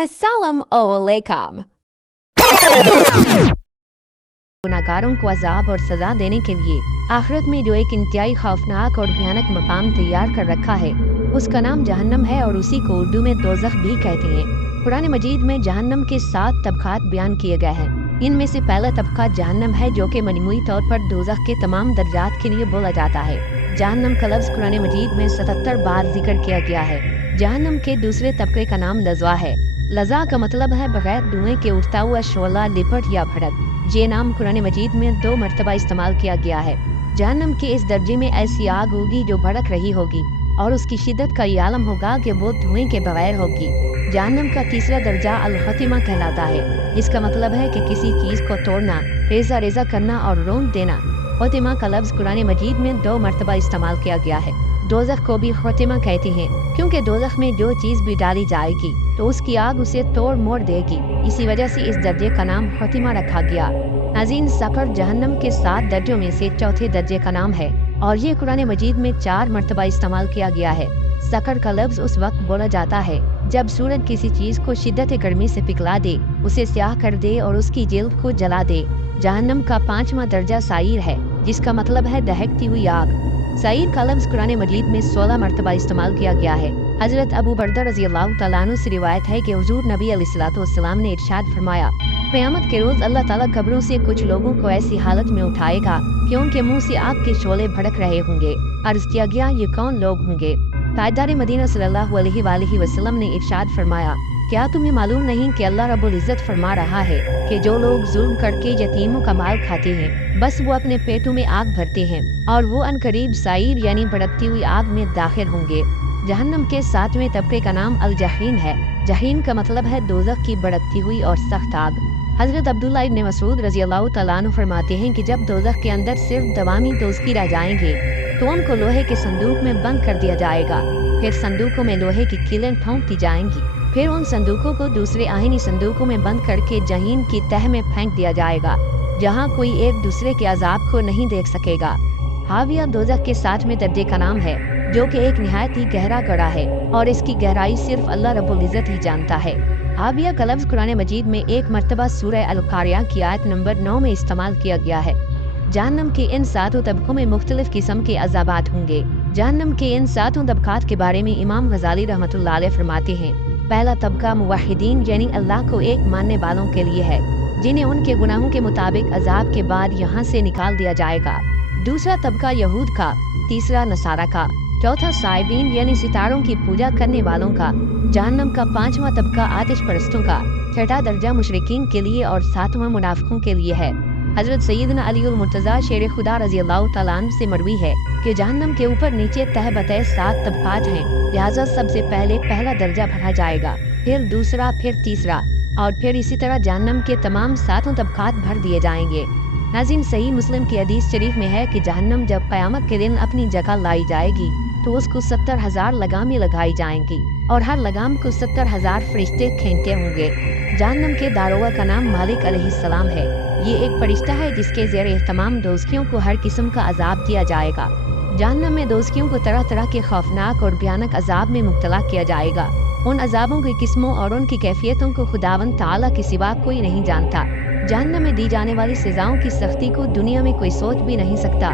अस्सलाम अलैकुम। गुनाहगारों को अजाब और सजा देने के लिए आखिरत में जो एक इंतहाई खौफनाक और भयानक मकाम तैयार कर रखा है उसका नाम जहन्नम है और उसी को उर्दू में दोज़ख भी कहते हैं। कुरान मजीद में जहन्नम के 7 तबकात बयान किए गए हैं। इनमें से पहला तबका जहन्नम है जो कि मजमूई तौर पर दोज़ख के तमाम दर्जात के लिए बोला जाता है। जहन्नम का लफ्ज़ कुरान मजीद में 77 बार जिक्र किया गया है। जहन्नम के दूसरे तबके का नाम लज़वा है। लज़ा का मतलब है बगैर धुएं के उठता हुआ शोला, लिपट या भड़क। ये नाम कुरान मजीद में 2 मरतबा इस्तेमाल किया गया है। जहन्नम के इस दर्जे में ऐसी आग होगी जो भड़क रही होगी और उसकी शिद्दत का ये आलम होगा कि वो धुएं के बगैर होगी। जहन्नम का तीसरा दर्जा अल-खतीमा कहलाता है। इसका मतलब है कि किसी चीज़ को तोड़ना, रेजा रेजा करना और रौंद देना। खतीमा का लफ्ज़ कुरान मजीद में 2 मरतबा इस्तेमाल किया गया है। दोज़ख को भी खतीमा कहते हैं क्योंकि दोज़ख में जो चीज़ भी डाली जाएगी तो उसकी आग उसे तोड़ मोड़ देगी। इसी वजह से इस दर्जे का नाम खतीमा रखा गया। नाज़रीन, सक़र जहन्नम के 7 दर्जों में से चौथे दर्जे का नाम है और ये कुरान मजीद में 4 मरतबा इस्तेमाल किया गया है। सक़र का लफ्ज़ उस वक्त बोला जाता है जब सूरज किसी चीज़ को शिद्दत गर्मी से पिघला दे, उसे स्याह कर दे और उसकी जिल्द को जला दे। जहन्नम का 5वां दर्जा साईर है जिसका मतलब है दहकती हुई आग। साईर का लफ्ज़ कुरान मजीद में 16 मरतबा इस्तेमाल किया गया है। हज़रत अबू बर्दा रज़ी अल्लाह तआला अन्हु से रिवायत है कि हुज़ूर नबी अलैहिस्सलातु वस्सलाम ने इरशाद फरमाया, क़यामत के रोज़ अल्लाह ताला कब्रों से कुछ लोगों को ऐसी हालत में उठाएगा कि उनके मुंह से आग के शोले भड़क रहे होंगे। अर्ज़ किया गया, ये कौन लोग होंगे? ताजदार मदीना सल्लल्लाहु अलैहि वसल्लम ने इरशाद फरमाया, क्या तुम्हें मालूम नहीं कि अल्लाह रब्बुल इज़्ज़त फरमा रहा है कि जो लोग जुल्म करके यतीमों का माल खाते हैं बस वो अपने पेटों में आग भरते हैं और वो अनकरीब साईर यानी भड़कती हुई आग में दाखिल होंगे। जहन्नम के 7वें तबके का नाम अल जहीम है। जहीम का मतलब है दोज़ख की भड़कती हुई और सख्त आग। हज़रत अब्दुल्लाह इब्न मसूद रज़ी अल्लाह तआला अन्हु फरमाते हैं कि जब दोज़ख के अंदर सिर्फ दवामी दोज़की रह जाएंगे तो उनको लोहे के संदूक में बंद कर दिया जाएगा। फिर संदूकों में लोहे की कीलें ठोंक दी जाएंगी। फिर उन संदूकों को दूसरे आहीनी संदूकों में बंद करके जहीम की तह में फेंक दिया जाएगा जहाँ कोई एक दूसरे के अजाब को नहीं देख सकेगा। हाविया दोज़ख के 7वें दर्जे का नाम है जो कि एक निहायत ही गहरा गड़ा है और इसकी गहराई सिर्फ अल्लाह रब्बुल इज़्ज़त ही जानता है। हाविया का लफ्ज़ कुरान मजीद में 1 मरतबा सूरह अल-क़ारिया की आयत नंबर 9 में इस्तेमाल किया गया है। जहन्नम के इन 7 तबकों में मुख्तलिफ किस्म के अज़ाबात होंगे। जहन्नम के इन 7 तबकात के बारे में इमाम गज़ाली रहमतुल्लाह अलैह फरमाते हैं, पहला तबका मुवहिदीन यानी अल्लाह को एक मानने वालों के लिए है जिन्हें उनके गुनाहों के मुताबिक अजाब के बाद यहाँ से निकाल दिया जाएगा। दूसरा तबका यहूद का, तीसरा नसारा का, चौथा साइबीन यानी सितारों की पूजा करने वालों का। जहन्नम का 5वां तबका आतिश परस्तों का, छठा दर्जा मुशरिकीन के लिए और 7वां मुनाफिकों के लिए है। हज़रत सैयदना अली उल मुर्तज़ा शेर खुदा रज़ी अल्लाह तआला अन्हु से मरवी है कि जहन्नम के ऊपर नीचे तह बतह 7 तबकात हैं, लिहाजा सबसे पहले पहला दर्जा भरा जाएगा, फिर दूसरा, फिर तीसरा और फिर इसी तरह जहन्नम के तमाम 7 तबकात भर दिए जाएंगे। नाज़रीन, सही मुस्लिम की हदीस शरीफ में है कि जहन्नम जब क़यामत के दिन अपनी जगह लाई जाएगी तो उसको 70,000 लगामें लगाई जाएंगी और हर लगाम को 70,000 फरिश्ते खींचते होंगे। जहन्नम के दारोगा का नाम मालिक अलैहिस्सलाम है। ये एक फरिश्ता है जिसके ज़ेरे तमाम दोज़कियों को हर किस्म का अजाब दिया जाएगा। जहन्नम में दोज़कियों को तरह तरह के खौफनाक और भयानक अजाब में मुब्तला किया जाएगा। उन अजाबों की किस्मों और उनकी कैफियतों को खुदावंद ताला के सिवा कोई नहीं जानता। जहन्नम में दी जाने वाली सज़ाओं की सख्ती को दुनिया में कोई सोच भी नहीं सकता।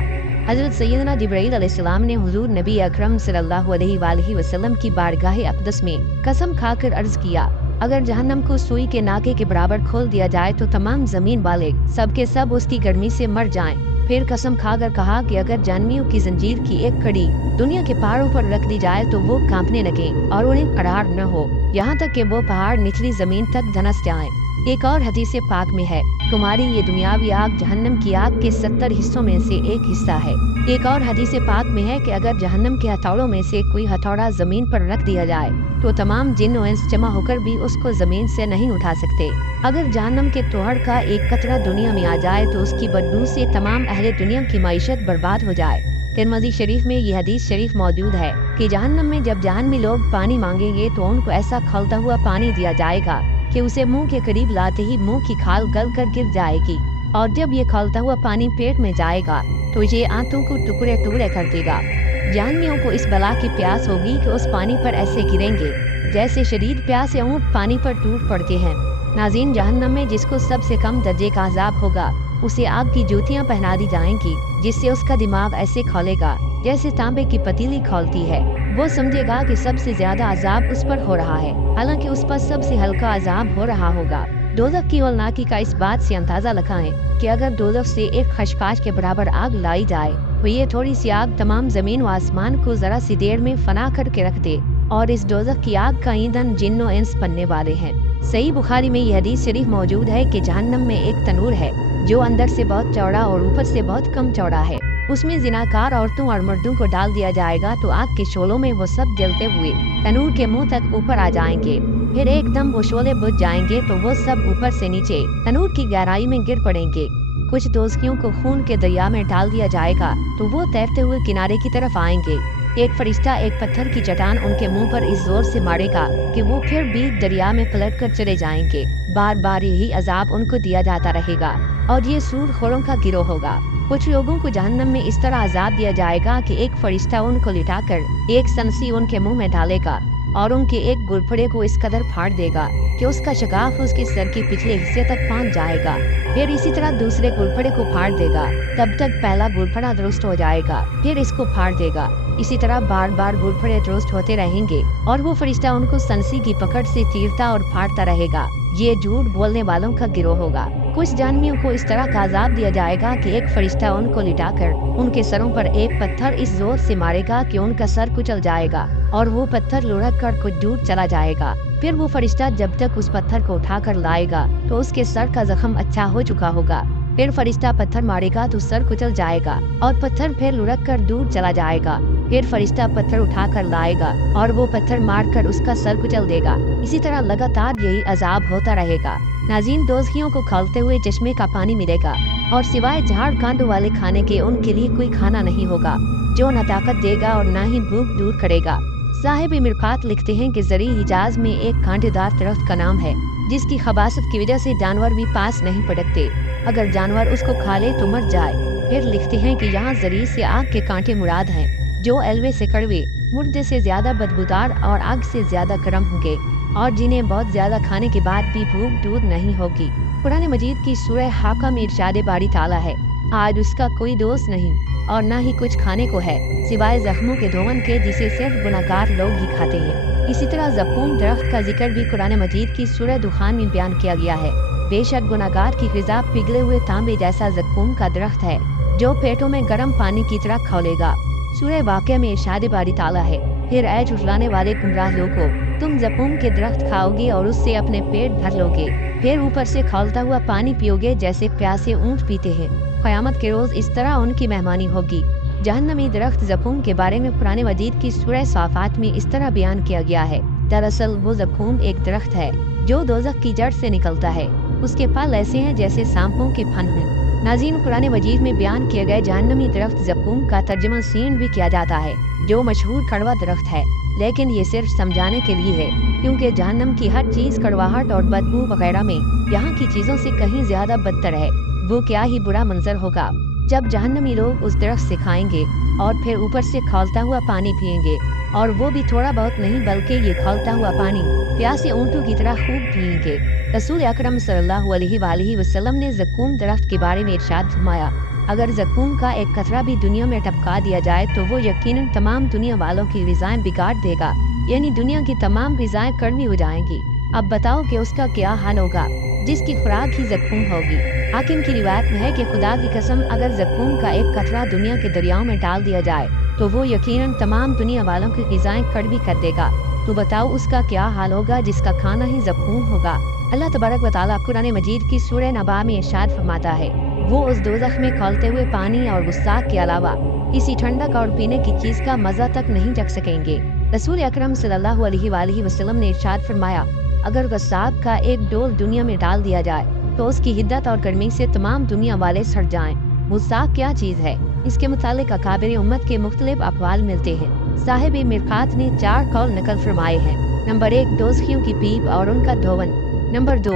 हज़रत सैयदना जिब्राईल अलैहिस्सलाम ने हुज़ूर नबी अकरम सल्लल्लाहु अलैहि वसल्लम की बारगाह अक़दस में कसम खाकर अर्ज़ किया, अगर जहन्नम को सुई के नाके के बराबर खोल दिया जाए तो तमाम ज़मीन वाले सब के सब उसकी गर्मी से मर जाएं। फिर कसम खाकर कहा कि अगर जहन्नमियों की जंजीर की एक कड़ी दुनिया के पहाड़ों पर रख दी जाए तो वो कांपने लगे और उन्हें करार न हो, यहाँ तक कि वो पहाड़ निचली जमीन तक धंस जाएं। एक और हदीस पाक में है, तुम्हारी ये दुनियावी आग जहन्नम की आग के 70 हिस्सों में से एक हिस्सा है। एक और हदीस पाक में है कि अगर जहन्नम के हथौड़ों में से कोई हथौड़ा जमीन पर रख दिया जाए तो तमाम जिन्न और इंस जमा होकर भी उसको जमीन से नहीं उठा सकते। अगर जहन्नम के तोहड़ का एक कतरा दुनिया में आ जाए तो उसकी बदबू से तमाम अहले दुनिया की माइशत बर्बाद हो जाए। तिरमिज़ी शरीफ में ये हदीस शरीफ मौजूद है कि जहन्नम में जब जहन्नमी लोग पानी मांगेंगे तो उनको ऐसा खौलता हुआ पानी दिया जाएगा कि उसे मुंह के करीब लाते ही मुंह की खाल गल कर गिर जाएगी और जब ये खौलता हुआ पानी पेट में जाएगा तो ये आंतों को टुकड़े टुकड़े कर देगा। जहन्नमियों को इस बला की प्यास होगी कि उस पानी पर ऐसे गिरेंगे जैसे शदीद प्यास से ऊंट पानी पर टूट पड़ते हैं। नाज़रीन, जहन्नम में जिसको सबसे कम दर्जे का अज़ाब होगा उसे आग की जूतियां पहना दी जाएंगी, जिससे उसका दिमाग ऐसे खौलेगा जैसे तांबे की पतीली खौलती है। वो समझेगा कि सबसे ज्यादा अजाब उस पर हो रहा है, हालांकि उस पर सबसे हल्का अजाब हो रहा होगा। दोज़ख की हौलनाकी का इस बात से अंदाजा लगाएं कि अगर दोज़ख से एक खशकाश के बराबर आग लाई जाए तो ये थोड़ी सी आग तमाम जमीन व आसमान को जरा सी देर में फना करके रख दे। और इस दोज़ख की आग का ईंधन जिन्नो इंस बनने वाले हैं। सही बुखारी में यह हदीस शरीफ मौजूद है कि जहन्नम में एक तनूर है जो अंदर से बहुत चौड़ा और ऊपर से बहुत कम चौड़ा है। उसमें जिनाकार औरतों और मर्दों को डाल दिया जाएगा तो आग के शोलों में वो सब जलते हुए तनूर के मुंह तक ऊपर आ जाएंगे। फिर एकदम वो शोले बुझ जाएंगे तो वो सब ऊपर से नीचे तनूर की गहराई में गिर पड़ेंगे। कुछ दोज़खियों को खून के दरिया में डाल दिया जाएगा तो वो तैरते हुए किनारे की तरफ आएंगे। एक फरिश्ता एक पत्थर की चट्टान उनके मुंह पर इस जोर से मारेगा कि वो फिर भी दरिया में पलट कर चले जाएंगे। बार बार यही अजाब उनको दिया जाता रहेगा और ये सूदखोरों का गिरोह होगा। कुछ लोगों को जहन्नम में इस तरह अजाब दिया जाएगा कि एक फरिश्ता उनको लिटाकर एक संसी उनके मुंह में डालेगा और उनके एक गुरफड़े को इस कदर फाड़ देगा कि उसका शगाफ उसके सर के पिछले हिस्से तक पहुंच जाएगा। फिर इसी तरह दूसरे गुरफड़े को फाड़ देगा, तब तक पहला गुरफड़ा दुरुस्त हो जाएगा, फिर इसको फाड़ देगा। इसी तरह बार बार गुरफड़े दुरुस्त होते रहेंगे और वो फरिश्ता उनको संसी की पकड़ से चीरता और फाड़ता रहेगा। ये झूठ बोलने वालों का गिरोह होगा। कुछ जहन्नमियों को इस तरह का अजाब दिया जाएगा कि एक फरिश्ता उनको लिटाकर उनके सरों पर एक पत्थर इस जोर से मारेगा कि उनका सर कुचल जाएगा और वो पत्थर लुढ़क कर कुछ दूर चला जाएगा। फिर वो फरिश्ता जब तक उस पत्थर को उठाकर लाएगा तो उसके सर का जख्म अच्छा हो चुका होगा। फिर फरिश्ता पत्थर मारेगा तो सर कुचल जाएगा और पत्थर फिर लुढ़क कर दूर चला जाएगा। फिर फरिश्ता पत्थर उठाकर लाएगा और वो पत्थर मारकर उसका सर कुचल देगा। इसी तरह लगातार यही अजाब होता रहेगा। नाज़रीन, दोज़खियों को खौलते हुए चश्मे का पानी मिलेगा और सिवाय झाड़ कांडों वाले खाने के उनके लिए कोई खाना नहीं होगा जो न ताकत देगा और न ही भूख दूर करेगा। साहिब मिरकात लिखते हैं कि ज़री हिजाज में एक कांटेदार दरख्त का नाम है जिसकी खबासत की वजह से जानवर भी पास नहीं पड़कते, अगर जानवर उसको खा ले तो मर जाए। फिर लिखते हैं कि यहाँ ज़री से आग के कांटे मुराद हैं जो एलवे से कड़वे, मुर्दे से ज्यादा बदबूदार और आग से ज्यादा गर्म होंगे और जिन्हें बहुत ज्यादा खाने के बाद भी भूख दूर नहीं होगी। कुरान मजीद की सूरह हाका में इरशाद बारी ताला है, आज उसका कोई दोस्त नहीं और न ही कुछ खाने को है सिवाय जख्मों के धोवन के जिसे सिर्फ गुनाहगार लोग ही खाते हैं। इसी तरह ज़क़ूम दरख्त का जिक्र भी कुरान मजीद की सूरह दुखान में बयान किया गया है। बेशक गुनाहगार की ग़िज़ा पिघले हुए तांबे जैसा ज़क़ूम का दरख्त है जो पेटों में गर्म पानी की तरह खौलेगा। सूरह वाक़िया में इरशाद बारी ताला है, फिर ऐ झुठलाने वाले गुमराह लोगों, तुम ज़क़ूम के दरख्त खाओगे और उससे अपने पेट भर लोगे, फिर ऊपर से खौलता हुआ पानी पियोगे जैसे प्यासे ऊँट पीते हैं। क़यामत के रोज़ इस तरह उनकी मेहमानी होगी। जहन्नमी दरख्त ज़क़ूम के बारे में कुरान मजीद की सूरह साफ़ात में इस तरह बयान किया गया है, दरअसल वो ज़क़ूम एक दरख्त है जो दोज़ख की जड़ से निकलता है, उसके फल ऐसे हैं जैसे सांपों के फन हैं। नाज़रीन, कुरान मजीद में बयान किए गए जहन्नमी दरख्त ज़क़ूम का तर्जुमा सीन भी किया जाता है जो मशहूर कड़वा दरख्त है, लेकिन ये सिर्फ समझाने के लिए है क्योंकि जहन्नम की हर चीज़ कड़वाहट और बदबू वगैरह में यहाँ की चीज़ों से कहीं ज्यादा बदतर है। वो क्या ही बुरा मंजर होगा जब जहन्नमी लोग उस दरख्त से खाएंगे और फिर ऊपर से खौलता हुआ पानी पिएंगे, और वो भी थोड़ा बहुत नहीं बल्कि ये खौलता हुआ पानी प्यासे ऊँटों की तरह खूब पिएंगे। रसूल अकरम सल्लल्लाहु अलैहि वसल्लम ने ज़क़ूम दरख्त के बारे में इरशाद फरमाया, अगर ज़क़ूम का एक कतरा भी दुनिया में टपका दिया जाए तो वो यकीनन तमाम दुनिया वालों की ग़िज़ाएं बिगाड़ देगा, यानी दुनिया की तमाम ग़िज़ाएं कड़वी हो जाएंगी। अब बताओ कि उसका क्या हाल होगा जिसकी खुराक ही ज़क़ूम होगी। हाकिम की रिवायत में है कि खुदा की कसम, अगर ज़क़ूम का एक कतरा दुनिया के दरियाओं में डाल दिया जाए तो वो यकीनन तमाम दुनिया वालों की ग़िज़ाएं कड़वी कर देगा। तो बताओ उसका क्या हाल होगा जिसका खाना ही ज़क़ूम होगा। अल्लाह तबारक व तआला कुरान मजीद की सूरह नबा में इरशाद फरमाता है, वो उस दोज़ख में खौलते हुए पानी और गुस्ताख के अलावा किसी ठंडक और पीने की चीज़ का मज़ा तक नहीं चख सकेंगे। रसूल अकरम सल्लल्लाहु अलैहि वसल्लम ने इरशाद फरमाया, अगर गस्साब का एक डोल दुनिया में डाल दिया जाए तो उसकी हिद्दत और गर्मी से तमाम दुनिया वाले सड़ जाएं। गुस्ताख क्या चीज़ है, इसके मुतालिक अकाबिर उम्मत के मुख्तलिफ अक़वाल मिलते हैं। साहिब मिरकात ने 4 कौल नकल फरमाए हैं। नंबर 1, दोज़खियों की पीप और उनका धोवन। नंबर 2,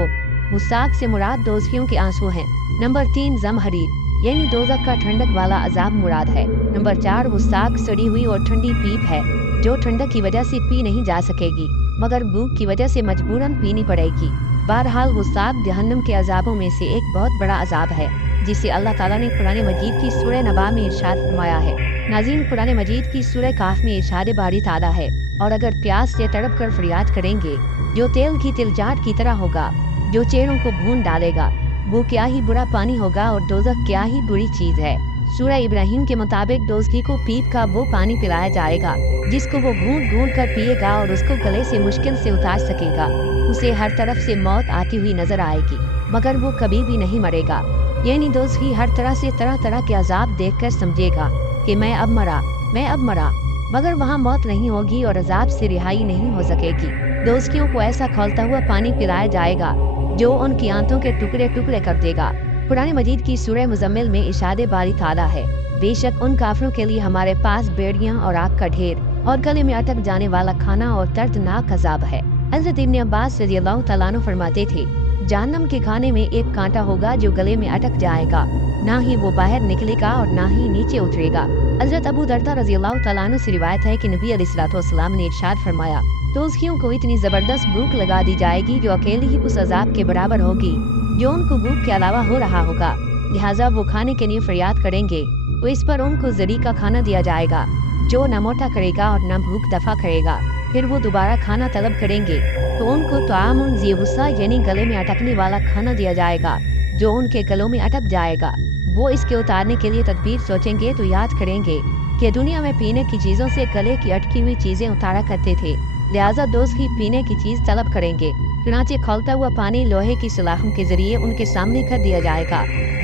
गुस्ताख से मुराद दोज़खियों के आंसू हैं। नंबर 3, ज़महरीर। यानी दोज़ख का ठंडक वाला अजाब मुराद है। नंबर 4 वसाक सड़ी हुई और ठंडी पीप है जो ठंडक की वजह से पी नहीं जा सकेगी मगर भूख की वजह से मजबूरन पीनी पड़ेगी। बहरहाल वसाक जहन्नम के अजाबों में से एक बहुत बड़ा अजाब है जिसे अल्लाह ताला ने कुरान मजीद की सूरह नबा में इरशाद फरमाया है। नाज़रीन, कुरान मजीद की सूरह काफ में इरशाद बारी ताला है, और अगर प्यास से तड़प कर फरियाद करेंगे जो तेल की तिलजाट की तरह होगा जो चेहरों को भून डालेगा, वो क्या ही बुरा पानी होगा और दोज़ख क्या ही बुरी चीज है। सूरह इब्राहिम के मुताबिक दोज़खी को पीप का वो पानी पिलाया जाएगा जिसको वो घूंट घूंट कर पिएगा और उसको गले से मुश्किल से उतार सकेगा। उसे हर तरफ से मौत आती हुई नजर आएगी मगर वो कभी भी नहीं मरेगा। यानी दोज़खी हर तरह से तरह तरह के अजाब देखकर समझेगा कि मैं अब मरा, मगर वहाँ मौत नहीं होगी और अजाब से रिहाई नहीं हो सकेगी। दोज़खियों को ऐसा खौलता हुआ पानी पिलाया जाएगा जो उनकी आंतों के टुकड़े टुकड़े कर देगा। कुरान मजीद की सूरह मुज़म्मिल में इरशाद बारी ताला है, बेशक उन काफिरों के लिए हमारे पास बेड़ियां और आग का ढेर और गले में अटक जाने वाला खाना और दर्दनाक अजाब है। हज़रत इब्न अब्बास रज़ियल्लाहु तआला अन्हु फरमाते थे, जहन्नम के खाने में एक कांटा होगा जो गले में अटक जाएगा, ना ही वो बाहर निकलेगा और ना ही नीचे उतरेगा। हज़रत अबू दरदा रज़ियल्लाहु तआला अन्हु से रिवायत है कि नबी अलैहिस्सलाम ने इरशाद फरमाया, दोज़खियों को इतनी जबरदस्त भूख लगा दी जाएगी जो अकेले ही उस अजाब के बराबर होगी जो उनको भूख के अलावा हो रहा होगा। लिहाजा वो खाने के लिए फरियाद करेंगे तो इस पर उनको जरी का खाना दिया जाएगा जो न मोटा करेगा और न भूख दफा करेगा। फिर वो दोबारा खाना तलब करेंगे तो उनको तामुन ज़ी गुस्सा यानी गले में अटकने वाला खाना दिया जाएगा जो उनके गलों में अटक जाएगा। वो इसके उतारने के लिए तदबीर सोचेंगे तो याद करेंगे कि दुनिया में पीने की चीजों से गले की अटकी हुई चीजें उतारा करते थे, लिहाजा दोज़खी पीने की चीज तलब करेंगे। चुनाचे खौलता हुआ पानी लोहे की सलाखों के जरिए उनके सामने कर दिया जाएगा।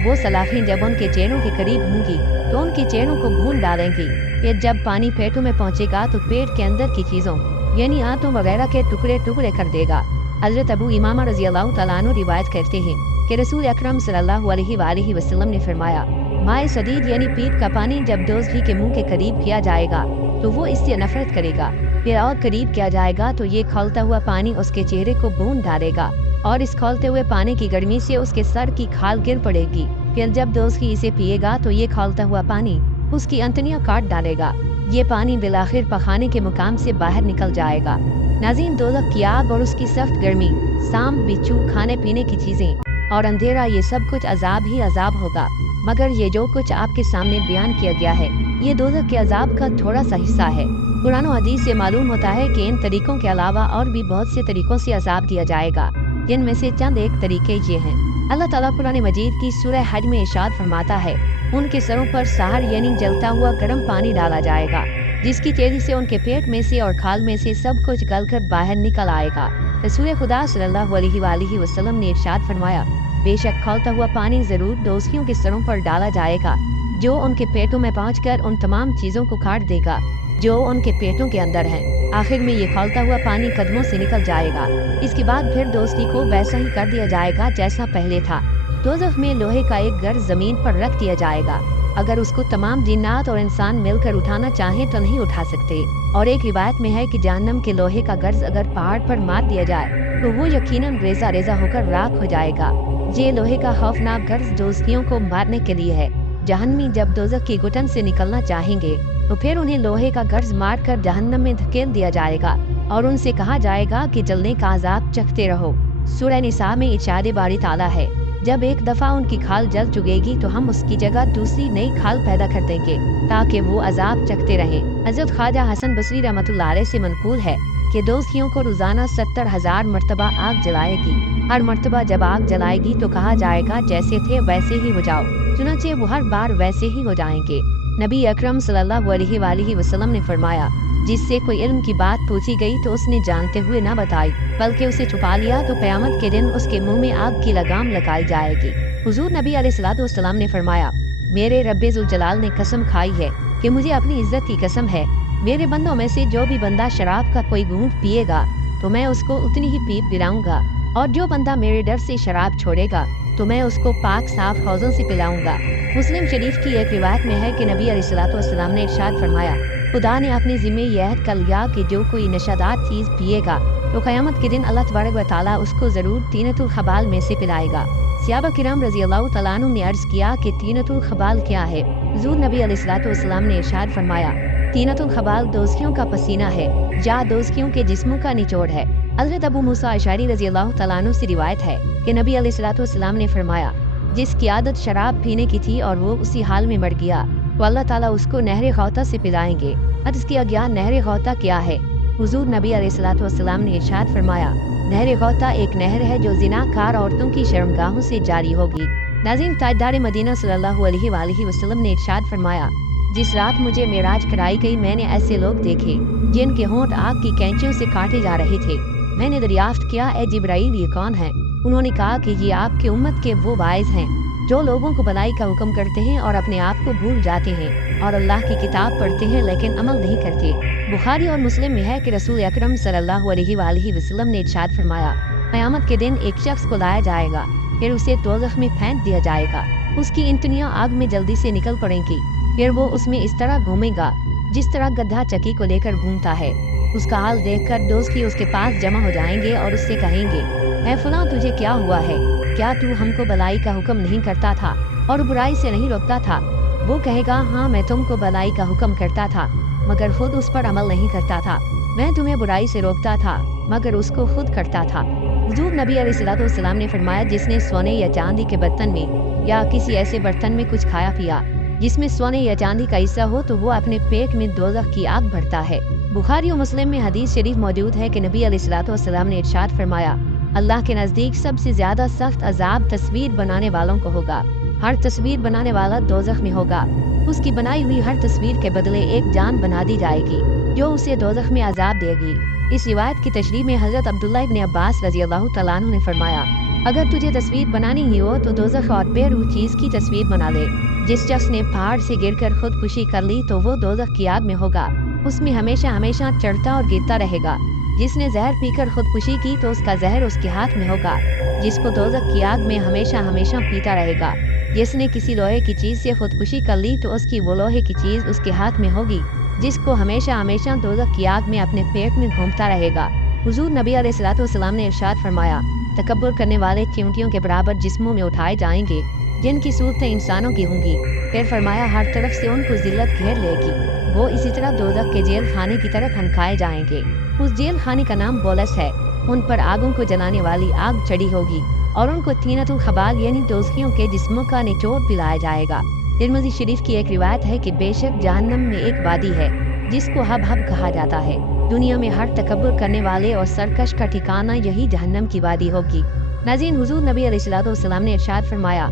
वो सलाखें जब उनके चेहरों के करीब होंगी तो उनके चेहरों को भून डालेंगी। फिर जब पानी पेटों में पहुंचेगा तो पेट के अंदर की चीजों यानी आंतों वगैरह के टुकड़े टुकड़े कर देगा। हज़रत अबू इमामा रज़ियल्लाहु तआला अन्हु रिवायत करते हैं कि रसूल अकरम सल्लल्लाहु अलैहि वसल्लम ने फरमाया, माए सदीद यानी पीप का पानी जब दोज़खी के मुंह के करीब किया जाएगा तो वो इससे नफरत करेगा। फिर और करीब किया जाएगा तो ये खौलता हुआ पानी उसके चेहरे को भून डालेगा और इस खौलते हुए पानी की गर्मी से उसके सर की खाल गिर पड़ेगी। फिर जब दोज़खी इसे पिएगा तो ये खौलता हुआ पानी उसकी अंतड़ियां काट डालेगा। ये पानी बिलाखिर पखाने के मुकाम से बाहर निकल जाएगा। नाज़रीन, दोज़ख की आग और उसकी सख्त गर्मी, सांप, बिच्छू, खाने पीने की चीजें और अंधेरा, ये सब कुछ अजाब ही अजाब होगा। मगर ये जो कुछ आपके सामने बयान किया गया है ये दोज़ख के अजाब का थोड़ा सा हिस्सा है। कुरान और हदीस से मालूम होता है कि इन तरीकों के अलावा और भी बहुत से तरीकों से अजाब दिया जाएगा, जिनमें से चंद एक तरीके ये हैं। अल्लाह ताला कुरान मजीद की सूरह हज में इरशाद फरमाता है, उनके सरों पर सहर यानी जलता हुआ गर्म पानी डाला जाएगा जिसकी तेजी से उनके पेट में से और खाल में से सब कुछ गलकर बाहर निकल आएगा। रसूल खुदा सल्लल्लाहु अलैहि वसल्लम ने इरशाद फरमाया, बेशक खौलता हुआ पानी जरूर दोज़खियों के सरों पर डाला जाएगा जो उनके पेटों में पहुंचकर उन तमाम चीजों को काट देगा जो उनके पेटों के अंदर हैं। आखिर में ये खौलता हुआ पानी कदमों से निकल जाएगा। इसके बाद फिर दोज़खी को वैसा ही कर दिया जाएगा जैसा पहले था। दोज़ख में लोहे का एक गर्ज जमीन पर रख दिया जाएगा। अगर उसको तमाम जिन्नात और इंसान मिलकर उठाना चाहें तो नहीं उठा सकते। और एक रिवायत में है कि जहन्नम के लोहे का गर्ज अगर पहाड़ पर मार दिया जाए तो वो यकीनन रेजा रेजा होकर राख हो जाएगा। ये लोहे का खौफनाक गर्ज दोज़खियों को मारने के लिए है। जहन्नमी जब दोज़ख की घुटन से निकलना चाहेंगे तो फिर उन्हें लोहे का गर्ज मार कर जहन्नम में धकेल दिया जाएगा और उनसे कहा जाएगा कि जलने का अजाब चखते रहो। सूरह निसा में इरशाद बारी ताला है, जब एक दफा उनकी खाल जल चुकेगी तो हम उसकी जगह दूसरी नई खाल पैदा कर देंगे ताकि वो अजाब चखते रहें। हज़रत ख्वाजा हसन बसरी रहमतुल्लाह अलैह से मनकूल है कि दोज़खियों को रोजाना 70,000 मरतबा आग जलाएगी। हर मरतबा जब आग जलाएगी तो कहा जाएगा जैसे थे वैसे ही हो जाओ, चुनांचे वो हर बार वैसे ही हो जाएंगे। नबी अकरम सल्लल्लाहु अलैहि वसल्लम ने फरमाया, जिससे कोई इल्म की बात पूछी गई तो उसने जानते हुए न बताई बल्कि उसे छुपा लिया तो क़यामत के दिन उसके मुंह में आग की लगाम लगाई जाएगी। हुजूर नबी अलैहिस्सलाम ने फरमाया, मेरे रब्बे जुल जलाल ने कसम खाई है कि मुझे अपनी इज्जत की कसम है, मेरे बंदों में से जो भी बंदा शराब का कोई घूंट पिएगा तो मैं उसको उतनी ही पीप पिलाऊंगा, और जो बंदा मेरे डर से शराब छोड़ेगा तो मैं उसको पाक साफ हौजों से पिलाऊंगा। मुस्लिम शरीफ की एक रिवायत में है कि नबी अलैहिस्सलाम ने इरशाद फरमाया, खुदा ने अपने ज़िम्मे ये अहद कर लिया कि जो कोई नशादार चीज़ पिएगा तो क़यामत के दिन अल्लाह तबारक व तआला उसको ज़रूर तीनतुल खबाल में से पिलाएगा। सहाबा किराम रज़ियल्लाहु तआला अन्हुम ने अर्ज़ किया कि तीनतुल खबाल क्या है? हुज़ूर नबी अलैहिस्सलातु वस्सलाम ने इरशाद फरमाया, तीनतुल खबाल दोज़खियों का पसीना है, या दोज़खियों के जिस्मों का निचोड़ है। हज़रत अबू मूसा अशअरी रज़ियल्लाहु तआला अन्हु से रिवायत है कि नबी अलैहिस्सलातु वस्सलाम ने फरमाया, जिसकी आदत शराब पीने की थी और वो उसी हाल में मर गया तो अल्लाह ताला उसको नहर गौता से पिलाएंगे। अब इसकी अज्ञान नहर गौता क्या है? हुज़ूर नबी अलैहिस्सलातु वस्सलाम ने इरशाद फरमाया, नहर गौता एक नहर है जो ज़िनाकार औरतों की शर्मगाहों से जारी होगी। नाज़रीन, ताजदार मदीना सल्लल्लाहु अलैहि वसल्लम ने इरशाद फरमाया, जिस रात मुझे मेराज कराई गई मैंने ऐसे लोग देखे जिनके होंठ आग की कैंचियों से काटे जा रहे थे। मैंने दरियाफ्त किया, ए जिब्राइल ये कौन है? उन्होंने कहा कि ये आपके उम्मत के वो वाइज हैं जो लोगों को भलाई का हुक्म करते हैं और अपने आप को भूल जाते हैं और अल्लाह की किताब पढ़ते हैं लेकिन अमल नहीं करते। बुखारी और मुस्लिम में है कि रसूल अकरम सल्लल्लाहु अलैहि वसल्लम ने इरशाद फरमाया, क़यामत के दिन एक शख्स को लाया जाएगा, फिर उसे दोज़ख में फेंक दिया जाएगा। उसकी इंतनियाँ आग में जल्दी से निकल पड़ेंगी, फिर वो उसमें इस तरह घूमेगा जिस तरह गधा चक्की को लेकर घूमता है। उसका हाल देखकर दोज़खी उसके पास जमा हो जाएंगे और उससे कहेंगे, ऐ फलां तुझे क्या हुआ है? क्या तू हमको भलाई का हुक्म नहीं करता था और बुराई से नहीं रोकता था? वो कहेगा, हाँ मैं तुमको भलाई का हुक्म करता था मगर खुद उस पर अमल नहीं करता था। मैं तुम्हें बुराई से रोकता था मगर उसको खुद करता था। हुज़ूर नबी अलैहिस्सलातु वस्सलाम ने फरमाया, जिसने सोने या चांदी के बर्तन में या किसी ऐसे बर्तन में कुछ खाया पिया जिसमें सोने या चांदी का हिस्सा हो तो वो अपने पेट में दोज़ख की आग भरता है। बुखारी और मुस्लिम में हदीस शरीफ मौजूद है कि नबी अलैहिस्सलातु वस्सलाम ने इरशाद फरमाया, अल्लाह के नज़दीक सबसे ज़्यादा सख्त अजाब तस्वीर बनाने वालों को होगा। हर तस्वीर बनाने वाला दोज़ख में होगा। उसकी बनाई हुई हर तस्वीर के बदले एक जान बना दी जाएगी जो उसे दोज़ख में अजाब देगी। इस रिवायत की तशरीह में हज़रत अब्दुल्लाह इब्न अब्बास रज़ियल्लाहु तआला अन्हु ने फरमाया, अगर तुझे तस्वीर बनानी ही हो तो दोज़ख और बेरूह चीज़ की तस्वीर बना ले। जिस शख्स ने पहाड़ से गिरकर खुदकुशी कर ली तो वो दोज़ख की आग में होगा, उसमें हमेशा हमेशा चढ़ता और गिरता रहेगा। जिसने जहर पीकर खुदकुशी की तो उसका जहर उसके हाथ में होगा, जिसको दोज़ख की आग में हमेशा हमेशा पीता रहेगा। जिसने किसी लोहे की चीज़ से खुदकुशी कर ली तो उसकी वो लोहे की चीज़ उसके हाथ में होगी, जिसको हमेशा हमेशा दोज़ख की आग में अपने पेट में घूमता रहेगा। हुज़ूर नबी अलैहिस्सलातु वस्सलाम ने इरशाद फरमाया, तकब्बुर करने वाले चींटियों के बराबर जिस्मों में उठाए जाएंगे जिनकी सूरतें इंसानों की होंगी। फिर फरमाया, हर तरफ से उनको जिल्लत घेर लेगी। वो इसी तरह दोज़ख के जेल खाने की तरफ हनकाए जाएंगे। उस जेल खाने का नाम बोलस है। उन पर आगों को जलाने वाली आग चढ़ी होगी और उनको तीनतुल खबाल यानी दोज़खियों के जिस्मों का निचोड़ पिलाया जाएगा। तिरमिज़ी शरीफ की एक रिवायत है कि बेशक जहन्नम में एक वादी है जिसको हब हब कहा जाता है। दुनिया में हर तकब्बुर करने वाले और सरकश का ठिकाना यही जहन्नम की वादी होगी। नाज़रीन, हुज़ूर नबी अलैहिस्सलातु वस्सलाम ने इरशाद फरमाया,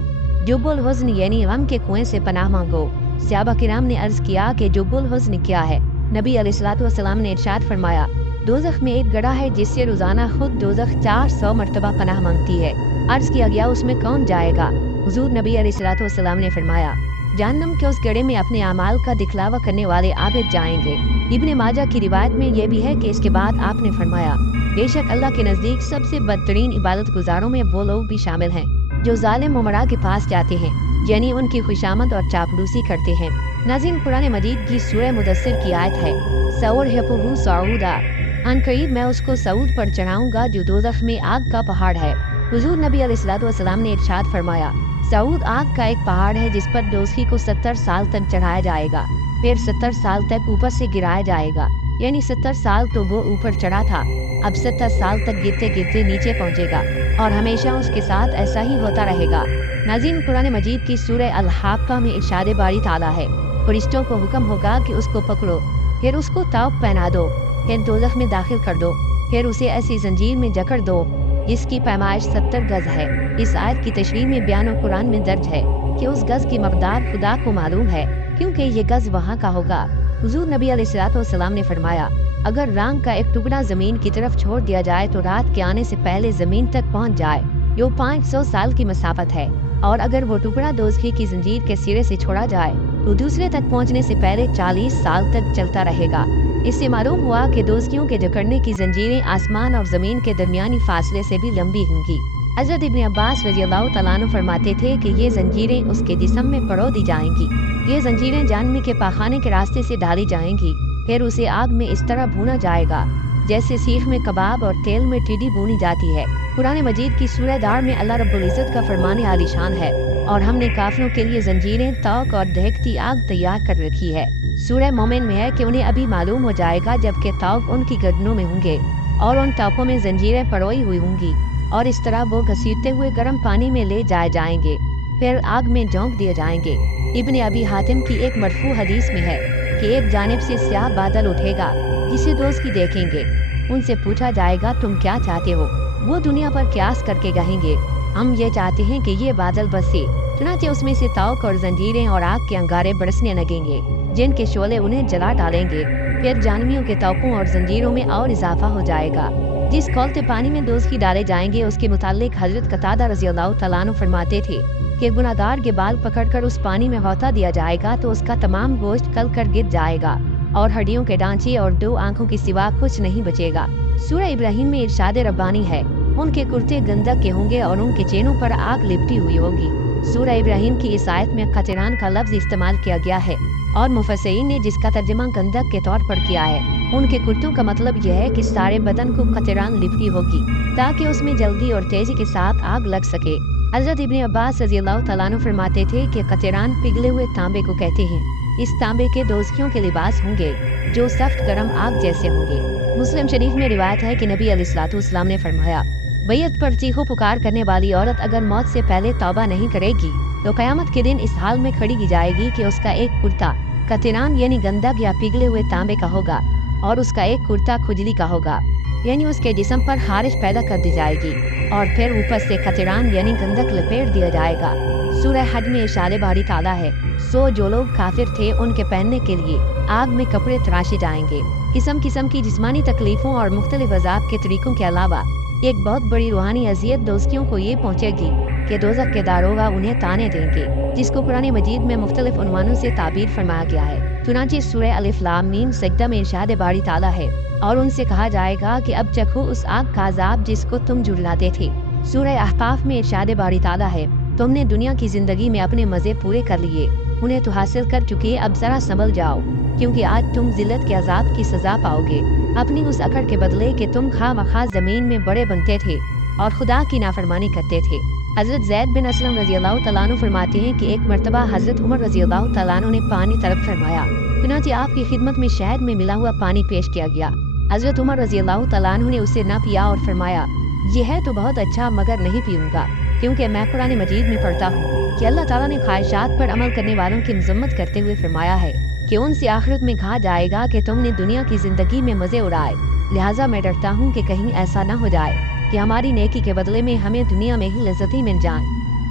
जुब्बुल हुज़्न यानी गम के कुएं से पनाह मांगो। सहाबा किराम ने अर्ज़ किया कि जुब्बुल हुज़्न क्या है? नबी अलैहिस्सलातु वस्सलाम ने इरशाद फरमाया, दोज़ख में एक गड़ा है जिससे रोज़ाना खुद दोज़ख 400 मरतबा पनाह मांगती है। अर्ज़ किया गया, उसमें कौन जाएगा? हुज़ूर नबी अलैहिस्सलातु वस्सलाम ने फरमाया, जहन्नम के उस गड़े में अपने अमाल का दिखलावा करने वाले आबिद जाएंगे। इब्ने माजा की रिवायत में यह भी है कि इसके बाद आपने फरमाया, बेशक अल्लाह के नज़दीक सबसे बदतरीन इबादत गुजारों में वो लोग भी शामिल हैं जो जालिम उमरा के पास जाते हैं, यानी उनकी खुशामद और चापलूसी करते हैं। नाज़रीन, कुरान मजीद की सूरह मुदस्सिर की आयत है, सउरहिक़ुहु सऊदा, अनकरीब मैं उसको सऊद पर चढ़ाऊंगा जो दोज़ख में आग का पहाड़ है। हुज़ूर नबी अलैहिस्सलातु वस्सलाम ने इरशाद फरमाया, सऊद आग का एक पहाड़ है जिस पर दोज़खी को 70 साल तक चढ़ाया जाएगा, फिर 70 साल तक ऊपर से गिराया जाएगा। यानी 70 साल तो वो ऊपर चढ़ा था, अब 70 साल तक गिरते गिरते नीचे पहुंचेगा और हमेशा उसके साथ ऐसा ही होता रहेगा। नाज़रीन, कुरान मजीद की सूरह अल-हाक़्क़ा में इरशाद बारी ताला है, फरिश्तों को हुक्म होगा कि उसको पकड़ो, फिर उसको ताव पहना दो, फिर दोज़ख में दाखिल कर दो, फिर उसे ऐसी जंजीर में जकड़ दो जिसकी पैमाइश 70 गज है। इस आयत की तशरीह में बयान और कुरान में दर्ज है कि उस गज की मकदार खुदा को मालूम है क्योंकि ये गज वहाँ का होगा। हुज़ूर नबी अलैहिस्सलातु वस्सलाम ने फरमाया, अगर रांग का एक टुकड़ा जमीन की तरफ छोड़ दिया जाए तो रात के आने से पहले जमीन तक पहुँच जाए, जो 500 साल की मसाफत है, और अगर वो टुकड़ा दोज़खी की जंजीर के सिरे से छोड़ा जाए तो दूसरे तक पहुँचने से पहले 40 साल तक चलता रहेगा। इससे मालूम हुआ कि दोज़खियों के जकड़ने की जंजीरें आसमान और ज़मीन के दरमियानी फासले से भी लंबी होंगी। हज़रत इब्न अब्बास रज़ियल्लाहु तआला अन्हु फरमाते थे कि ये जंजीरें उसके जिस्म में परो दी जाएंगी। ये जंजीरें जहन्नम के पाखाने के रास्ते से डाली जाएंगी। फिर उसे आग में इस तरह भूना जाएगा जैसे सीख में कबाब और तेल में टिड्डी भूनी जाती है। कुरान मजीद की सूरह दार में अल्लाह रब्बुल इज़्ज़त का फरमान आलीशान है, और हमने काफिरों के लिए जंजीरें, तौक और दहकती आग तैयार कर रखी है। सूरह मोमिन में है कि उन्हें अभी मालूम हो जाएगा जबकि तौक उनकी गर्दनों में होंगे और उन तौकों में जंजीरें परोई हुई होंगी, और इस तरह वो घसीटते हुए गर्म पानी में ले जाए जाएंगे, फिर आग में झोंक दिए जाएंगे। इब्न अबी हातिम की एक मरफू हदीस में है कि एक जानिब से स्याह बादल उठेगा जिसे दोस्त की देखेंगे। उनसे पूछा जाएगा तुम क्या चाहते हो? वो दुनिया पर क्यास करके कहेंगे हम ये चाहते हैं कि ये बादल बसे। चुनाचे उसमें से तौक और जंजीरें और आग के अंगारे बरसने लगेंगे जिनके शोले उन्हें जला डालेंगे। फिर जानवियों के तौकों और जंजीरों में और इजाफा हो जाएगा। जिस खौलते पानी में दोज़खी डाले जाएंगे उसके मुताल्लिक हजरत कतादा रज़ियल्लाहु तआला अन्हु फरमाते थे कि गुनाहगार के बाल पकड़कर उस पानी में हौता दिया जाएगा तो उसका तमाम गोश्त कल कर गिर जाएगा और हड्डियों के ढांचे और 2 आंखों के सिवा कुछ नहीं बचेगा। सूरह इब्राहिम में इरशाद रब्बानी है, उनके कुर्ते गंधक के होंगे और उनके चेनों पर आग लिपटी हुई होगी। सूरह इब्राहिम की इस आयत में कतरान का लफ्ज इस्तेमाल किया गया है और मुफस्सिरीन ने जिसका तर्जुमा गंधक के तौर पर किया है। उनके कुर्तों का मतलब यह है कि सारे बदन को कतरान लिपटी होगी ताकि उसमें जल्दी और तेजी के साथ आग लग सके। हज़रत इब्न अब्बास रज़ियल्लाहु तआला अन्हु फरमाते थे कि कतरान पिघले हुए तांबे को कहते हैं। इस तांबे के दोज़खियों के लिबास होंगे जो सख्त गर्म आग जैसे होंगे। मुस्लिम शरीफ में रिवायत है कि नबी अलैहिस्सलाम ने फरमाया, बैयत पर चीखो पुकार करने वाली औरत अगर मौत से पहले तौबा नहीं करेगी तो क़यामत के दिन इस हाल में खड़ी की जाएगी कि उसका एक कुर्ता कतरान यानी गंधक या पिघले हुए तांबे का होगा और उसका एक कुर्ता खुजली का होगा, यानी उसके जिस्म पर खारिश पैदा कर दी जाएगी और फिर ऊपर से कतरान यानी गंधक लपेट दिया जाएगा। सूरह हज में इरशाद बारी ताला है, सो जो लोग काफिर थे उनके पहनने के लिए आग में कपड़े तराशे जाएंगे। किस्म किस्म की जिस्मानी तकलीफों और मुख्तलिफ अज़ाब के तरीकों के अलावा एक बहुत बड़ी रूहानी अजियत दोस्तियों को ये पहुँचेगी कि दोज़ख के दारोगा उन्हें ताने देंगे, जिसको कुरान मजीद में मुख्तलिफ उन्वानों से ताबीर फरमाया गया है। चुनांचे सूरह अलिफ लाम मीम सजदा में इरशाद बारी ताला है, और उनसे कहा जाएगा कि अब चखो उस आग का अज़ाब जिसको तुम जुड़लाते थे। सूरह अहकाफ में इरशाद बारी ताला है, तुमने दुनिया की जिंदगी में अपने मजे पूरे कर लिए, उन्हें तो हासिल कर चुके, अब जरा संभल जाओ क्योंकि आज तुम जिल्लत के अज़ाब की सजा पाओगे अपनी उस अकड़ के बदले कि तुम खामखा जमीन में बड़े बनते थे और खुदा की नाफरमानी करते थे। हजरत ज़ैद बिन असलम रज़ियल्लाहु तआला अन्हु फरमाते हैं कि एक मरतबा हजरत उमर रज़ियल्लाहु तआला अन्हु ने पानी तलब फरमाया, चुनांचे आपकी खिदमत में शहद में मिला हुआ पानी पेश किया गया। हजरत उमर रज़ियल्लाहु तआला अन्हु ने उसे न पिया और फरमाया, यह है तो बहुत अच्छा मगर नहीं पीऊंगा, क्योंकि मैं कुरान मजीद में पढ़ता हूँ कि अल्लाह ताला ने ख्वाहिशात पर अमल करने वालों की मजम्मत करते हुए फरमाया है कि उनसे आखिरत में कहा जाएगा कि तुमने दुनिया की जिंदगी में मजे उड़ाए, लिहाजा मैं डरता हूँ कि कहीं ऐसा न हो जाए कि हमारी नेकी के बदले में हमें दुनिया में ही लज्जतें मिल जाएं।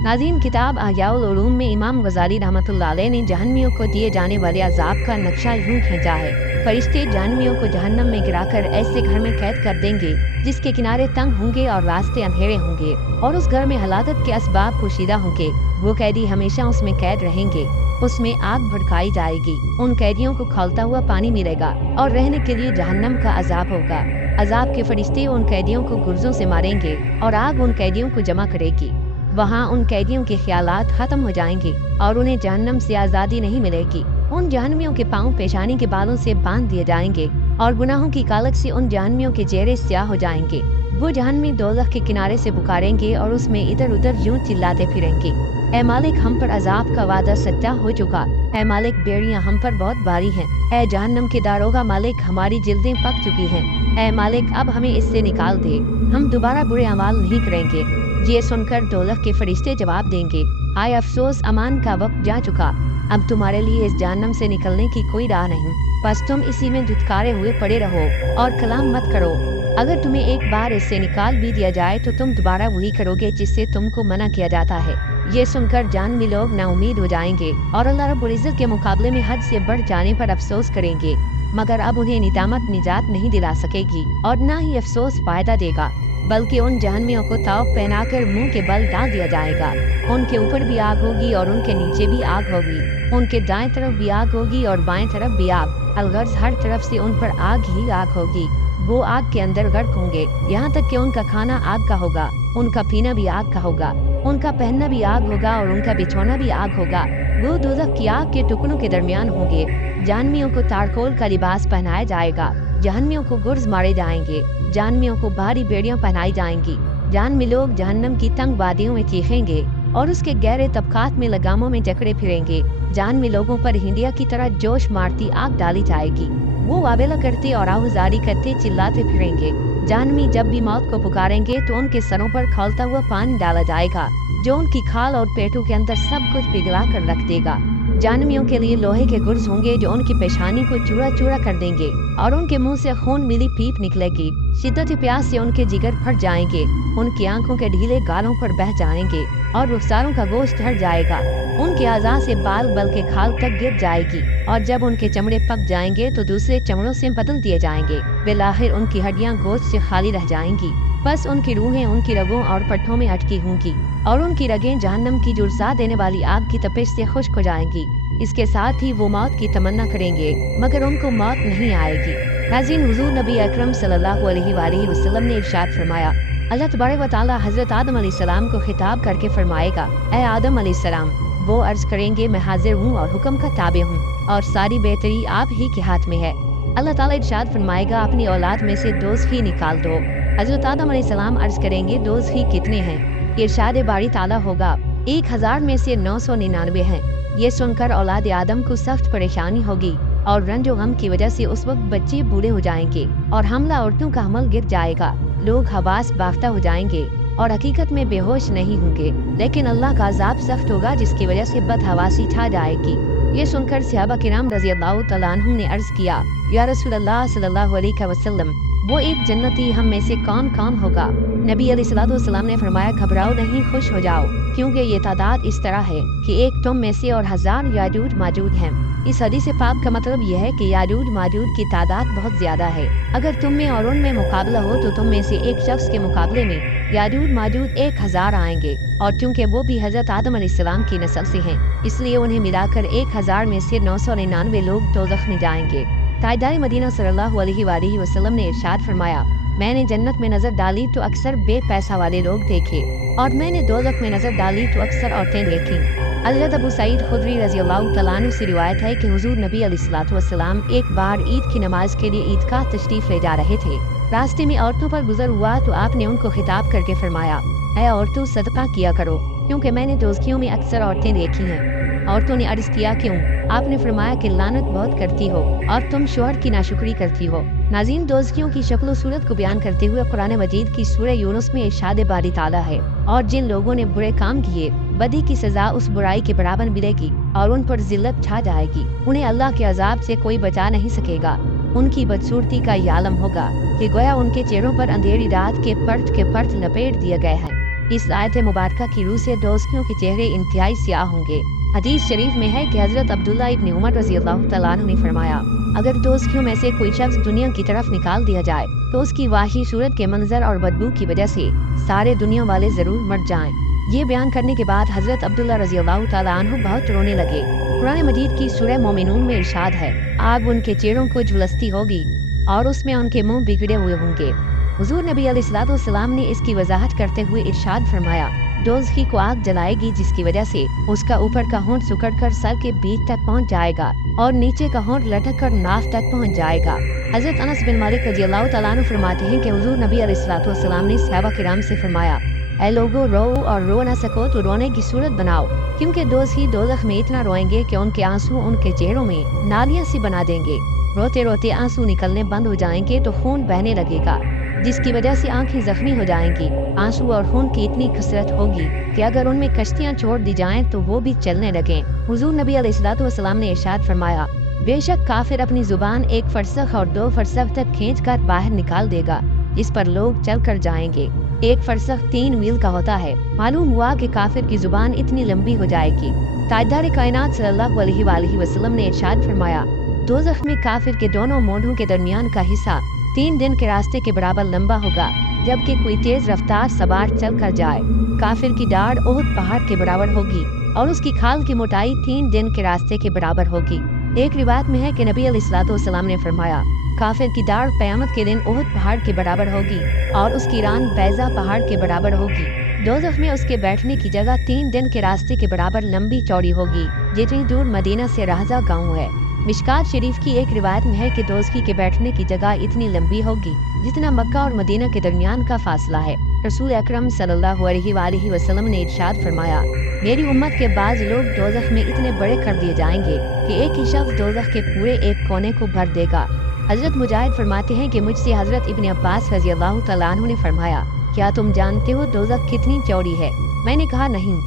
नाज़रीन, किताब अहयाउल उलूम में इमाम गज़ाली रहमतुल्लाह अलैह ने जहन्नमियों को दिए जाने वाले अज़ाब का नक्शा यूं खींचा है, फरिश्ते जहन्नमियों को जहन्नम में गिराकर ऐसे घर में कैद कर देंगे जिसके किनारे तंग होंगे और रास्ते अंधेरे होंगे और उस घर में हलाकत के असबाब पोशीदा होंगे। वो कैदी हमेशा उसमें कैद रहेंगे, उसमें आग भड़काई जाएगी, उन कैदियों को खौलता हुआ पानी मिलेगा और रहने के लिए जहन्नम का अजाब होगा। अजाब के फरिश्ते उन कैदियों को गुर्जों से मारेंगे और आग उन कैदियों को जमा करेगी। वहाँ उन कैदियों के ख्यालात खत्म हो जाएंगे और उन्हें जहन्नम से आज़ादी नहीं मिलेगी। उन जहन्नमियों के पाँव पेशानी के बालों से बांध दिए जाएंगे और गुनाहों की कालक से उन जहन्नमियों के चेहरे स्याह हो जाएंगे। वो जहन्नमी दोज़ख के किनारे से पुकारेंगे और उसमें इधर उधर यूं चिल्लाते फिरेंगे, ऐ मालिक हम पर अजाब का वादा सच्चा हो चुका, ऐ मालिक बेड़ियां हम पर बहुत भारी हैं, ऐ जहन्नम के दारोगा मालिक हमारी जिल्दें पक चुकी हैं, ऐ मालिक अब हमें इससे निकाल दे, हम दोबारा बुरे अमाल नहीं करेंगे। ये सुनकर दोज़ख के फरिश्ते जवाब देंगे, आय अफसोस, अमान का वक्त जा चुका, अब तुम्हारे लिए इस जहन्नम से निकलने की कोई राह नहीं, बस तुम इसी में धुतकारे हुए पड़े रहो और कलाम मत करो। अगर तुम्हें एक बार इससे निकाल भी दिया जाए तो तुम दोबारा वही करोगे जिससे तुमको मना किया जाता है। ये सुनकर जहन्नमी लोग नाउमीद हो जाएंगे और अल्लाह रब्बुल इज़्ज़त के मुकाबले में हद से बढ़ जाने पर अफसोस करेंगे, मगर अब उन्हें निदामत निजात नहीं दिला सकेगी और न ही अफसोस फायदा देगा, बल्कि उन जहन्नमियों को ताव पहनाकर मुंह के बल डाल दिया जाएगा। उनके ऊपर भी आग होगी और उनके नीचे भी आग होगी, उनके दाएं तरफ भी आग होगी और बाएं तरफ भी आग, अलगर्ज हर तरफ से उन पर आग ही आग होगी। वो आग के अंदर गर्क होंगे, यहाँ तक कि उनका खाना आग का होगा, उनका पीना भी आग का होगा, उनका पहनना भी आग होगा और उनका बिछौना भी आग होगा। वो दोज़ख की आग के टुकड़ों के दरमियान होंगे। जहन्नमियों को तारकोल का लिबास पहनाया जाएगा, जहन्नमियों को गुर्ज मारे जाएंगे, जहन्नमियों को भारी बेड़ियां पहनाई जाएंगी। जहन्नमी लोग जहन्नम की तंग वादियों में चीखेंगे और उसके गहरे तबकात में लगामों में जकड़े फिरेंगे। जहन्नमी लोगों पर हिंदिया की तरह जोश मारती आग डाली जाएगी। वो वावेला करते और आहुजारी करते चिल्लाते फिरेंगे। जहन्नमी जब भी मौत को पुकारेंगे तो उनके सरों पर खौलता हुआ पानी डाला जाएगा, जो उनकी खाल और पेटों के अंदर सब कुछ पिघला कर रख देगा। जहन्नमियों के लिए लोहे के गुर्ज होंगे जो उनकी पेशानी को चूरा चूरा कर देंगे और उनके मुंह से खून मिली पीप निकलेगी। शिद्दत प्यास से उनके जिगर फट जाएंगे, उनकी आंखों के ढीले गालों पर बह जाएंगे और रुखसारों का गोश्त झड़ जाएगा। उनके आज़ा से बाल बल के खाल तक गिर जाएगी और जब उनके चमड़े पक जाएंगे तो दूसरे चमड़ों से बदल दिए जाएंगे। बिलाखिर उनकी हड्डियां गोश्त से खाली रह जाएंगी, बस उनकी रूहें उनकी रगों और पट्टों में अटकी होंगी और उनकी रगें जहन्नम की जुर्सा देने वाली आग की तपिश से खुश्क हो जाएंगी। इसके साथ ही वो मौत की तमन्ना करेंगे मगर उनको मौत नहीं आएगी। नाज़रीन, हुजूर नबी अकरम सल्लल्लाहु अलैहि वसल्लम ने इरशाद फरमाया, अल्लाह तबारक व तआला हज़रत आदम अलैहिस्सलाम को खिताब करके फरमाएगा, ऐ आदम अलैहिस्सलाम। वो अर्ज करेंगे, मैं हाजिर हूँ और हुक्म का ताबे हूँ और सारी बेहतरी आप ही के हाथ में है। अल्लाह ताला इरशाद फरमाएगा, अपनी औलाद में से दोज़खी निकाल दो। हज़रत आदम अलैहिस्सलाम अर्ज करेंगे, दोज़खी कितने हैं? इरशाद बारी ताला होगा, 1000 में से 999 हैं। ये सुनकर औलाद आदम को सख्त परेशानी होगी और रंजो गम की वजह से उस वक्त बच्चे बूढ़े हो जाएंगे और हमला औरतों का हमल गिर जाएगा। लोग हवास बाफ्ता हो जाएंगे और हकीकत में बेहोश नहीं होंगे, लेकिन अल्लाह का अज़ाब सख्त होगा जिसकी वजह से बदहवासी छा जाएगी। ये सुनकर सहाबा किराम रज़ियल्लाहु तआला अन्हुम ने अर्ज किया, या रसूलल्लाह सल्लल्लाहु अलैहि वसल्लम, वो एक जन्नती हम में से कौन कौन होगा? नबी अलैहिस्सलाम ने फरमाया, घबराओ नहीं, खुश हो जाओ, क्योंकि ये तादाद इस तरह है कि एक तुम में से और 1000 याजूज माजूज हैं। इस हदीस पाक का मतलब यह है कि याजूज माजूज की तादाद बहुत ज्यादा है। अगर तुम में और उनमें मुकाबला हो तो तुम में से एक शख्स के मुकाबले में याजूज माजूज 1000 आएंगे और क्योंकि वो भी हजरत आदम अलैहिस्सलाम की नस्ल से हैं, इसलिए उन्हें मिलाकर 1000 में से 999 लोग दोज़ख में जाएंगे। ताजदार मदीना सल्लल्लाहु अलैहि वसल्लम ने इरशाद फरमाया, मैंने जन्नत में नजर डाली तो अक्सर बेपैसा वाले लोग देखे और मैंने दोज़ख में नजर डाली तो अक्सर औरतें देखी। हज़रत अबू सईद खुदरी रज़ियल्लाहु तआला अन्हु से रिवायत है कि हुजूर नबी अलैहिस्सलातु वस्सलाम एक बार ईद की नमाज के लिए ईदगाह तशरीफ ले जा रहे थे। रास्ते में औरतों पर गुजर हुआ तो आपने उनको खिताब करके फरमाया, ऐ औरतों, सदका किया करो, क्योंकि मैंने दोज़खियों में अक्सर औरतें देखी हैं। औरतों ने अर्ज किया, क्यों? आपने फरमाया कि लानत बहुत करती हो और तुम शोहर की नाशुक्री करती हो। नाज़रीन, दोज़खियों की शक्ल सूरत को बयान करते हुए कुरान मजीद की सूरह यूनुस में इरशाद बारी ताला है, और जिन लोगों ने बुरे काम किए बदी की सजा उस बुराई के बराबर मिलेगी और उन पर जिल्लत छा जाएगी। उन्हें अल्लाह के अजाब से कोई बचा नहीं सकेगा। उनकी बदसूरती का ये आलम होगा कि गोया उनके चेहरों पर अंधेरी रात के पर्ट लपेट दिए गए हैं। इस आयत मुबारका की रूह से दोज़खियों के चेहरे इंतहाई स्याह होंगे। हदीस शरीफ में है कि हजरत अब्दुल्ला इब्न उमर रज़ियल्लाहु तआला अन्हु ने फरमाया, अगर दोज़खियों में से कोई शख्स दुनिया की तरफ निकाल दिया जाए तो उसकी वाही सूरत के मंजर और बदबू की वजह से सारे दुनिया वाले जरूर मर जाएं। ये बयान करने के बाद हजरत अब्दुल्ला रज़ियल्लाहु तआला अन्हु बहुत रोने लगे। कुरान मजीद की सूरह मोमिनून में इरशाद है, आग उनके चेहरों को झुलसती होगी और उसमें उनके मुंह बिगड़े हुए होंगे। हुजूर नबी अलैहिस्सलाम ने इसकी वजाहत करते हुए इरशाद फरमाया, दोज़खी को आग जलाएगी जिसकी वजह से उसका ऊपर का होंठ सिकुड़कर सर के बीच तक पहुंच जाएगा और नीचे का होंठ लटक कर नाफ तक पहुंच जाएगा। हजरत अनस बिन मालिक रज़ियल्लाहु तआला अन्हु फरमाते हैं कि हुजूर नबी अलैहिस्सलाम ने सहाबा किराम से फरमाया, ऐ लोगो, रो और रो न सको तो रोने की सूरत बनाओ, क्योंकि दोज़खी दोज़ख में इतना रोएंगे कि उनके आंसू उनके चेहरों में नालियां सी बना देंगे। रोते रोते आंसू निकलने बंद हो जाएंगे तो खून बहने लगेगा, जिसकी वजह से आंखें जख्मी हो जाएंगी। आंसू और खून की इतनी कसरत होगी कि अगर उनमें कश्तियां छोड़ दी जाएं तो वो भी चलने लगें। हुजूर नबी अलैहिस्सलाम ने इरशाद फरमाया, बेशक काफिर अपनी जुबान 1 फरसख और 2 फरसख तक खींचकर बाहर निकाल देगा, जिस पर लोग चल कर जाएंगे। 1 फरसख 3 मील का होता है। मालूम हुआ कि काफिर की जुबान इतनी लंबी हो जाएगी। ताजदार कायनात सल्लल्लाहु अलैहि वसल्लम ने इरशाद फरमाया, दोज़ख में काफिर के दोनों मोढ़ों के दरमियान का हिस्सा 3 दिन के रास्ते के बराबर लंबा होगा, जबकि कोई तेज रफ्तार सवार चल कर जाए। काफिर की डाढ़ ओहद पहाड़ के बराबर होगी और उसकी खाल की मोटाई 3 दिन के रास्ते के बराबर होगी। एक रिवायत में है कि नबी अलैहिस्सलाम ने फरमाया, काफिर की दाढ़ क़यामत के दिन उहुद पहाड़ के बराबर होगी और उसकी रान बैजा पहाड़ के बराबर होगी। दोज़ख में उसके बैठने की जगह 3 दिन के रास्ते के बराबर लंबी चौड़ी होगी, जितनी दूर मदीना से रहजा गाँव है। मिशकात शरीफ की एक रिवायत में है कि दोज़खी के बैठने की जगह इतनी लंबी होगी जितना मक्का और मदीना के दरमियान का फासला है। रसूल अकरम सल्लल्लाहु अलैहि वसल्लम ने इरशाद फरमाया, मेरी उम्मत के बाज़ लोग दोज़ख में इतने बड़े कर दिए जाएंगे कि एक ही शख्स दोज़ख के पूरे एक कोने को भर देगा। हजरत मुजाहिद फरमाते हैं कि मुझसे हजरत इब्न अब्बास रज़ी अल्लाह तआला अन्हु ने फरमाया, क्या तुम जानते हो दोज़ख कितनी चौड़ी है? मैंने कहा नहीं।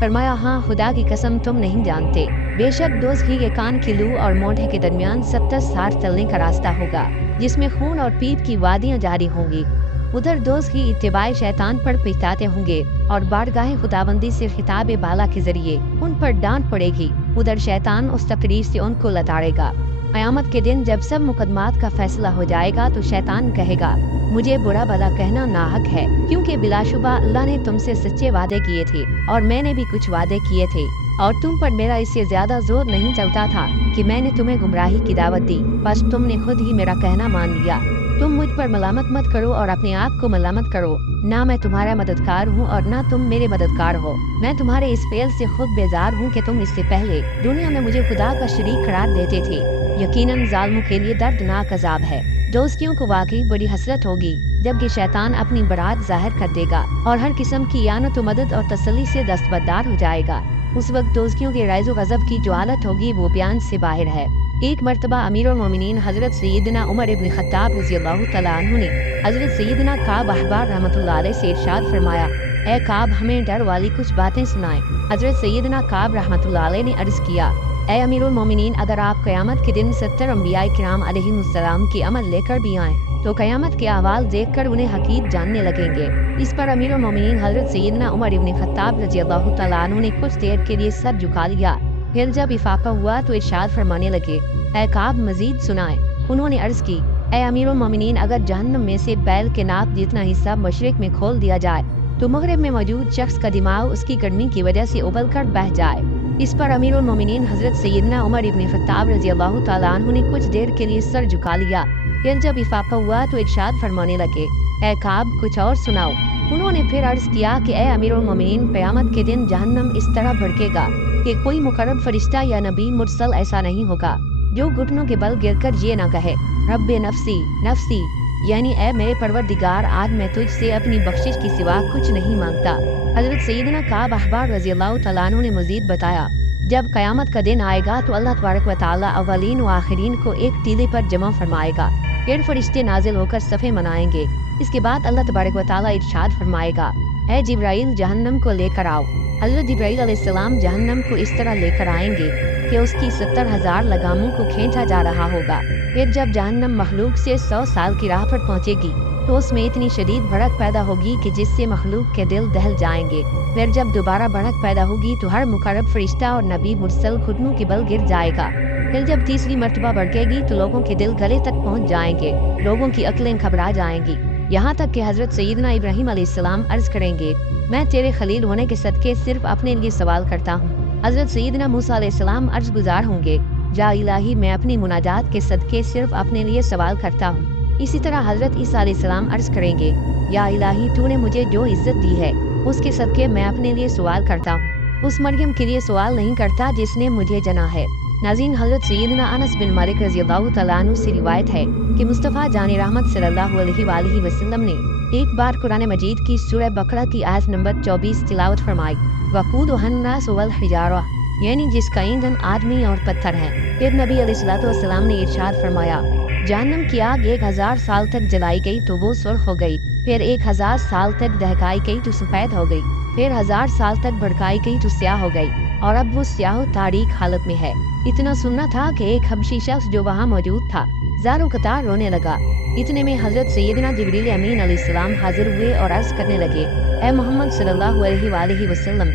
फरमाया, हाँ, खुदा की कसम तुम नहीं जानते। बेशक दोज़खी के कान की लू और मोढ़े के दरमियान 70-60 तलने का रास्ता होगा, जिसमें खून और पीप की वादियाँ जारी होंगी। उधर दोज़खी इत्तिबाए शैतान पर पिताते होंगे और बारगाह खुदाबंदी से खिताब बाला के जरिए उन पर डांट पड़ेगी। उधर शैतान उस तकरीर से उनको लताड़ेगा। क़यामत के दिन जब सब मुकदमात का फैसला हो जाएगा तो शैतान कहेगा, मुझे बुरा भला कहना नाहक है, क्योंकि बिलाशुबा अल्लाह ने तुमसे सच्चे वादे किए थे और मैंने भी कुछ वादे किए थे और तुम पर मेरा इससे ज्यादा जोर नहीं चलता था कि मैंने तुम्हें गुमराही की दावत दी, बस तुमने खुद ही मेरा कहना मान लिया। तुम मुझ पर मलामत मत करो और अपने आप को मलामत करो। ना मैं तुम्हारा मददगार हूँ और ना तुम मेरे मददगार हो। मैं तुम्हारे इस फेल से खुद बेजार हूँ कि तुम इससे पहले दुनिया में मुझे खुदा का शरीक करार देते थे। यकीनन जालिमों के लिए दर्दनाक अजाब है। दोस्तियों को वाकई बड़ी हसरत होगी जबकि शैतान अपनी बरात जाहिर कर देगा और हर किस्म की यानत मदद और तसल्ली से दस्तबरदार हो जाएगा। उस वक्त दोस्तियों के राइज़ो गज़ब की जो हालत होगी वो बयान से बाहर है। एक मर्तबा अमीरुल मोमिनीन हजरत सैयदना उमर इब्न खत्ताब रज़ी अल्लाह तआला अन्हु ने हजरत सैयदना काब अहबार रहमतुल्लाह अलैह से इरशाद फरमाया, ए काब, हमें डर वाली कुछ बातें सुनाएं। हजरत सैयदना काब रहमतुल्लाह अलैह ने अर्ज़ किया, ए अमीरुल मोमिनीन, अगर आप क़यामत के दिन 70 अंबिया किराम अलैहिमुस्सलाम की अमल लेकर भी आएँ तो क़यामत के अहवाल देखकर उन्हें हकीक जानने लगेंगे। इस पर अमीरुल मोमिनीन हजरत सैयदना उमर इब्न खत्ताब रज़ी अल्लाह तआला अन्हु ने कुछ देर के लिए सर झुका लिया। फिर जब इफाका हुआ तो इरशाद फरमाने लगे, ए काब, मजीद सुनाए। उन्होंने अर्ज़ की, ए अमीरुल मोमिनीन, अगर जहन्नम में से बैल के नाक जितना हिस्सा मशरिक में खोल दिया जाए तो मगरिब में मौजूद शख्स का दिमाग उसकी गर्मी की वजह से उबल कर बह जाए। इस पर अमीरुल मोमिनीन हजरत सैयदना उमर इब्न खत्ताब रज़ी अल्लाह तआला अन्हु ने कुछ देर के लिए सर झुका लिया। फिर जब इफाका हुआ तो इरशाद फरमाने लगे, ए काब, कुछ और सुनाओ। उन्होंने फिर अर्ज़ किया कि ए अमीरुल मोमिनीन, क़यामत के दिन जहन्नम इस तरह भड़केगा कि कोई मुकर्रब फरिश्ता या नबी मुरसल ऐसा नहीं होगा जो घुटनों के बल गिरकर ये ना कहे, रब्बे नफ्सी नफ्सी, यानी ए मेरे परवरदिगार, आज मैं तुझसे अपनी बख्शिश की सिवा कुछ नहीं मांगता। हजरत सैयदना काब अहबार रज़ी अल्लाह तआला अन्हु ने मजीद बताया, जब क़यामत का दिन आएगा तो अल्लाह तबारक व तआला अव्वलीन व आखिरीन को एक टीले पर जमा फरमाएगा। फिर फरिश्ते नाजिल होकर सफ़े मनाएंगे। इसके बाद अल्लाह तबारक व तआला इरशाद फरमाएगा, ए जिब्राइल, जहन्नम को लेकर आओ। हजरत जिब्राइल अलैहिस्सलाम जहन्नम को इस तरह लेकर आएंगे कि उसकी 70,000 लगामों को खींचा जा रहा होगा। फिर जब जहन्नम मखलूक से 100 साल की राह पर पहुँचेगी तो उसमें इतनी शदीद भड़क पैदा होगी कि जिससे मखलूक के दिल दहल जाएंगे। फिर जब दोबारा भड़क पैदा होगी तो हर मुकर्रब फरिश्ता और नबी मुरसल घुटनों के बल गिर जाएगा। फिर जब तीसरी मर्तबा भड़केगी तो लोगों के दिल गले तक पहुँच जाएंगे, लोगों की अक्लें घबरा जाएंगी, यहाँ तक कि हजरत सैयदना इब्राहीम अलैहिस्सलाम अर्ज़ करेंगे, मैं तेरे खलील होने के सदके सिर्फ अपने लिए सवाल करता हूँ। हजरत सैयदना मूसा अलैहिस्सलाम अर्ज़ गुजार होंगे, जा इलाही, मैं अपनी मुनाजात के सदके सिर्फ अपने लिए सवाल करता हूँ। इसी तरह हजरत ईसा अलैहिस्सलाम अर्ज़ करेंगे, या इलाही, तूने मुझे जो इज्जत दी है उसके सदके मैं अपने लिए सवाल करता हूँ, उस मरियम के लिए सवाल नहीं करता जिसने मुझे जना है। नाज़रीन, हजरत सैयदना अनस बिन मालिक रज़ी अल्लाह तआला अन्हु से रिवायत है कि मुस्तफ़ा जाने रहमत सल्लल्लाहु अलैहि वसल्लम ने एक बार कुरान मजीद की सूरह बकरा की आयत नंबर 24 तिलावत फरमाई, वक़ूदुहन्नास वल हिजारा, यानी जिसका ईंधन आदमी और पत्थर है। फिर नबी अलैहिस्सलातु वस्सलाम ने इरशाद फरमाया, जहन्नम की आग 1000 साल तक जलाई गई तो वो सुर्ख हो गई, फिर 1000 साल तक दहकाई गई तो सफ़ेद हो गई, फिर 1000 साल तक भड़काई गई तो स्याह हो गई, और अब वो स्याह तारीख हालत में है। इतना सुनना था कि एक हबशी शख्स जो वहाँ मौजूद था ज़ारो कतार रोने लगा। इतने में हजरत सैयदना जिब्रील अमीन अलैहिस्सलाम हाजिर हुए और अर्ज़ करने लगे, ए मोहम्मद सल्लल्लाहु अलैहि वसल्लम,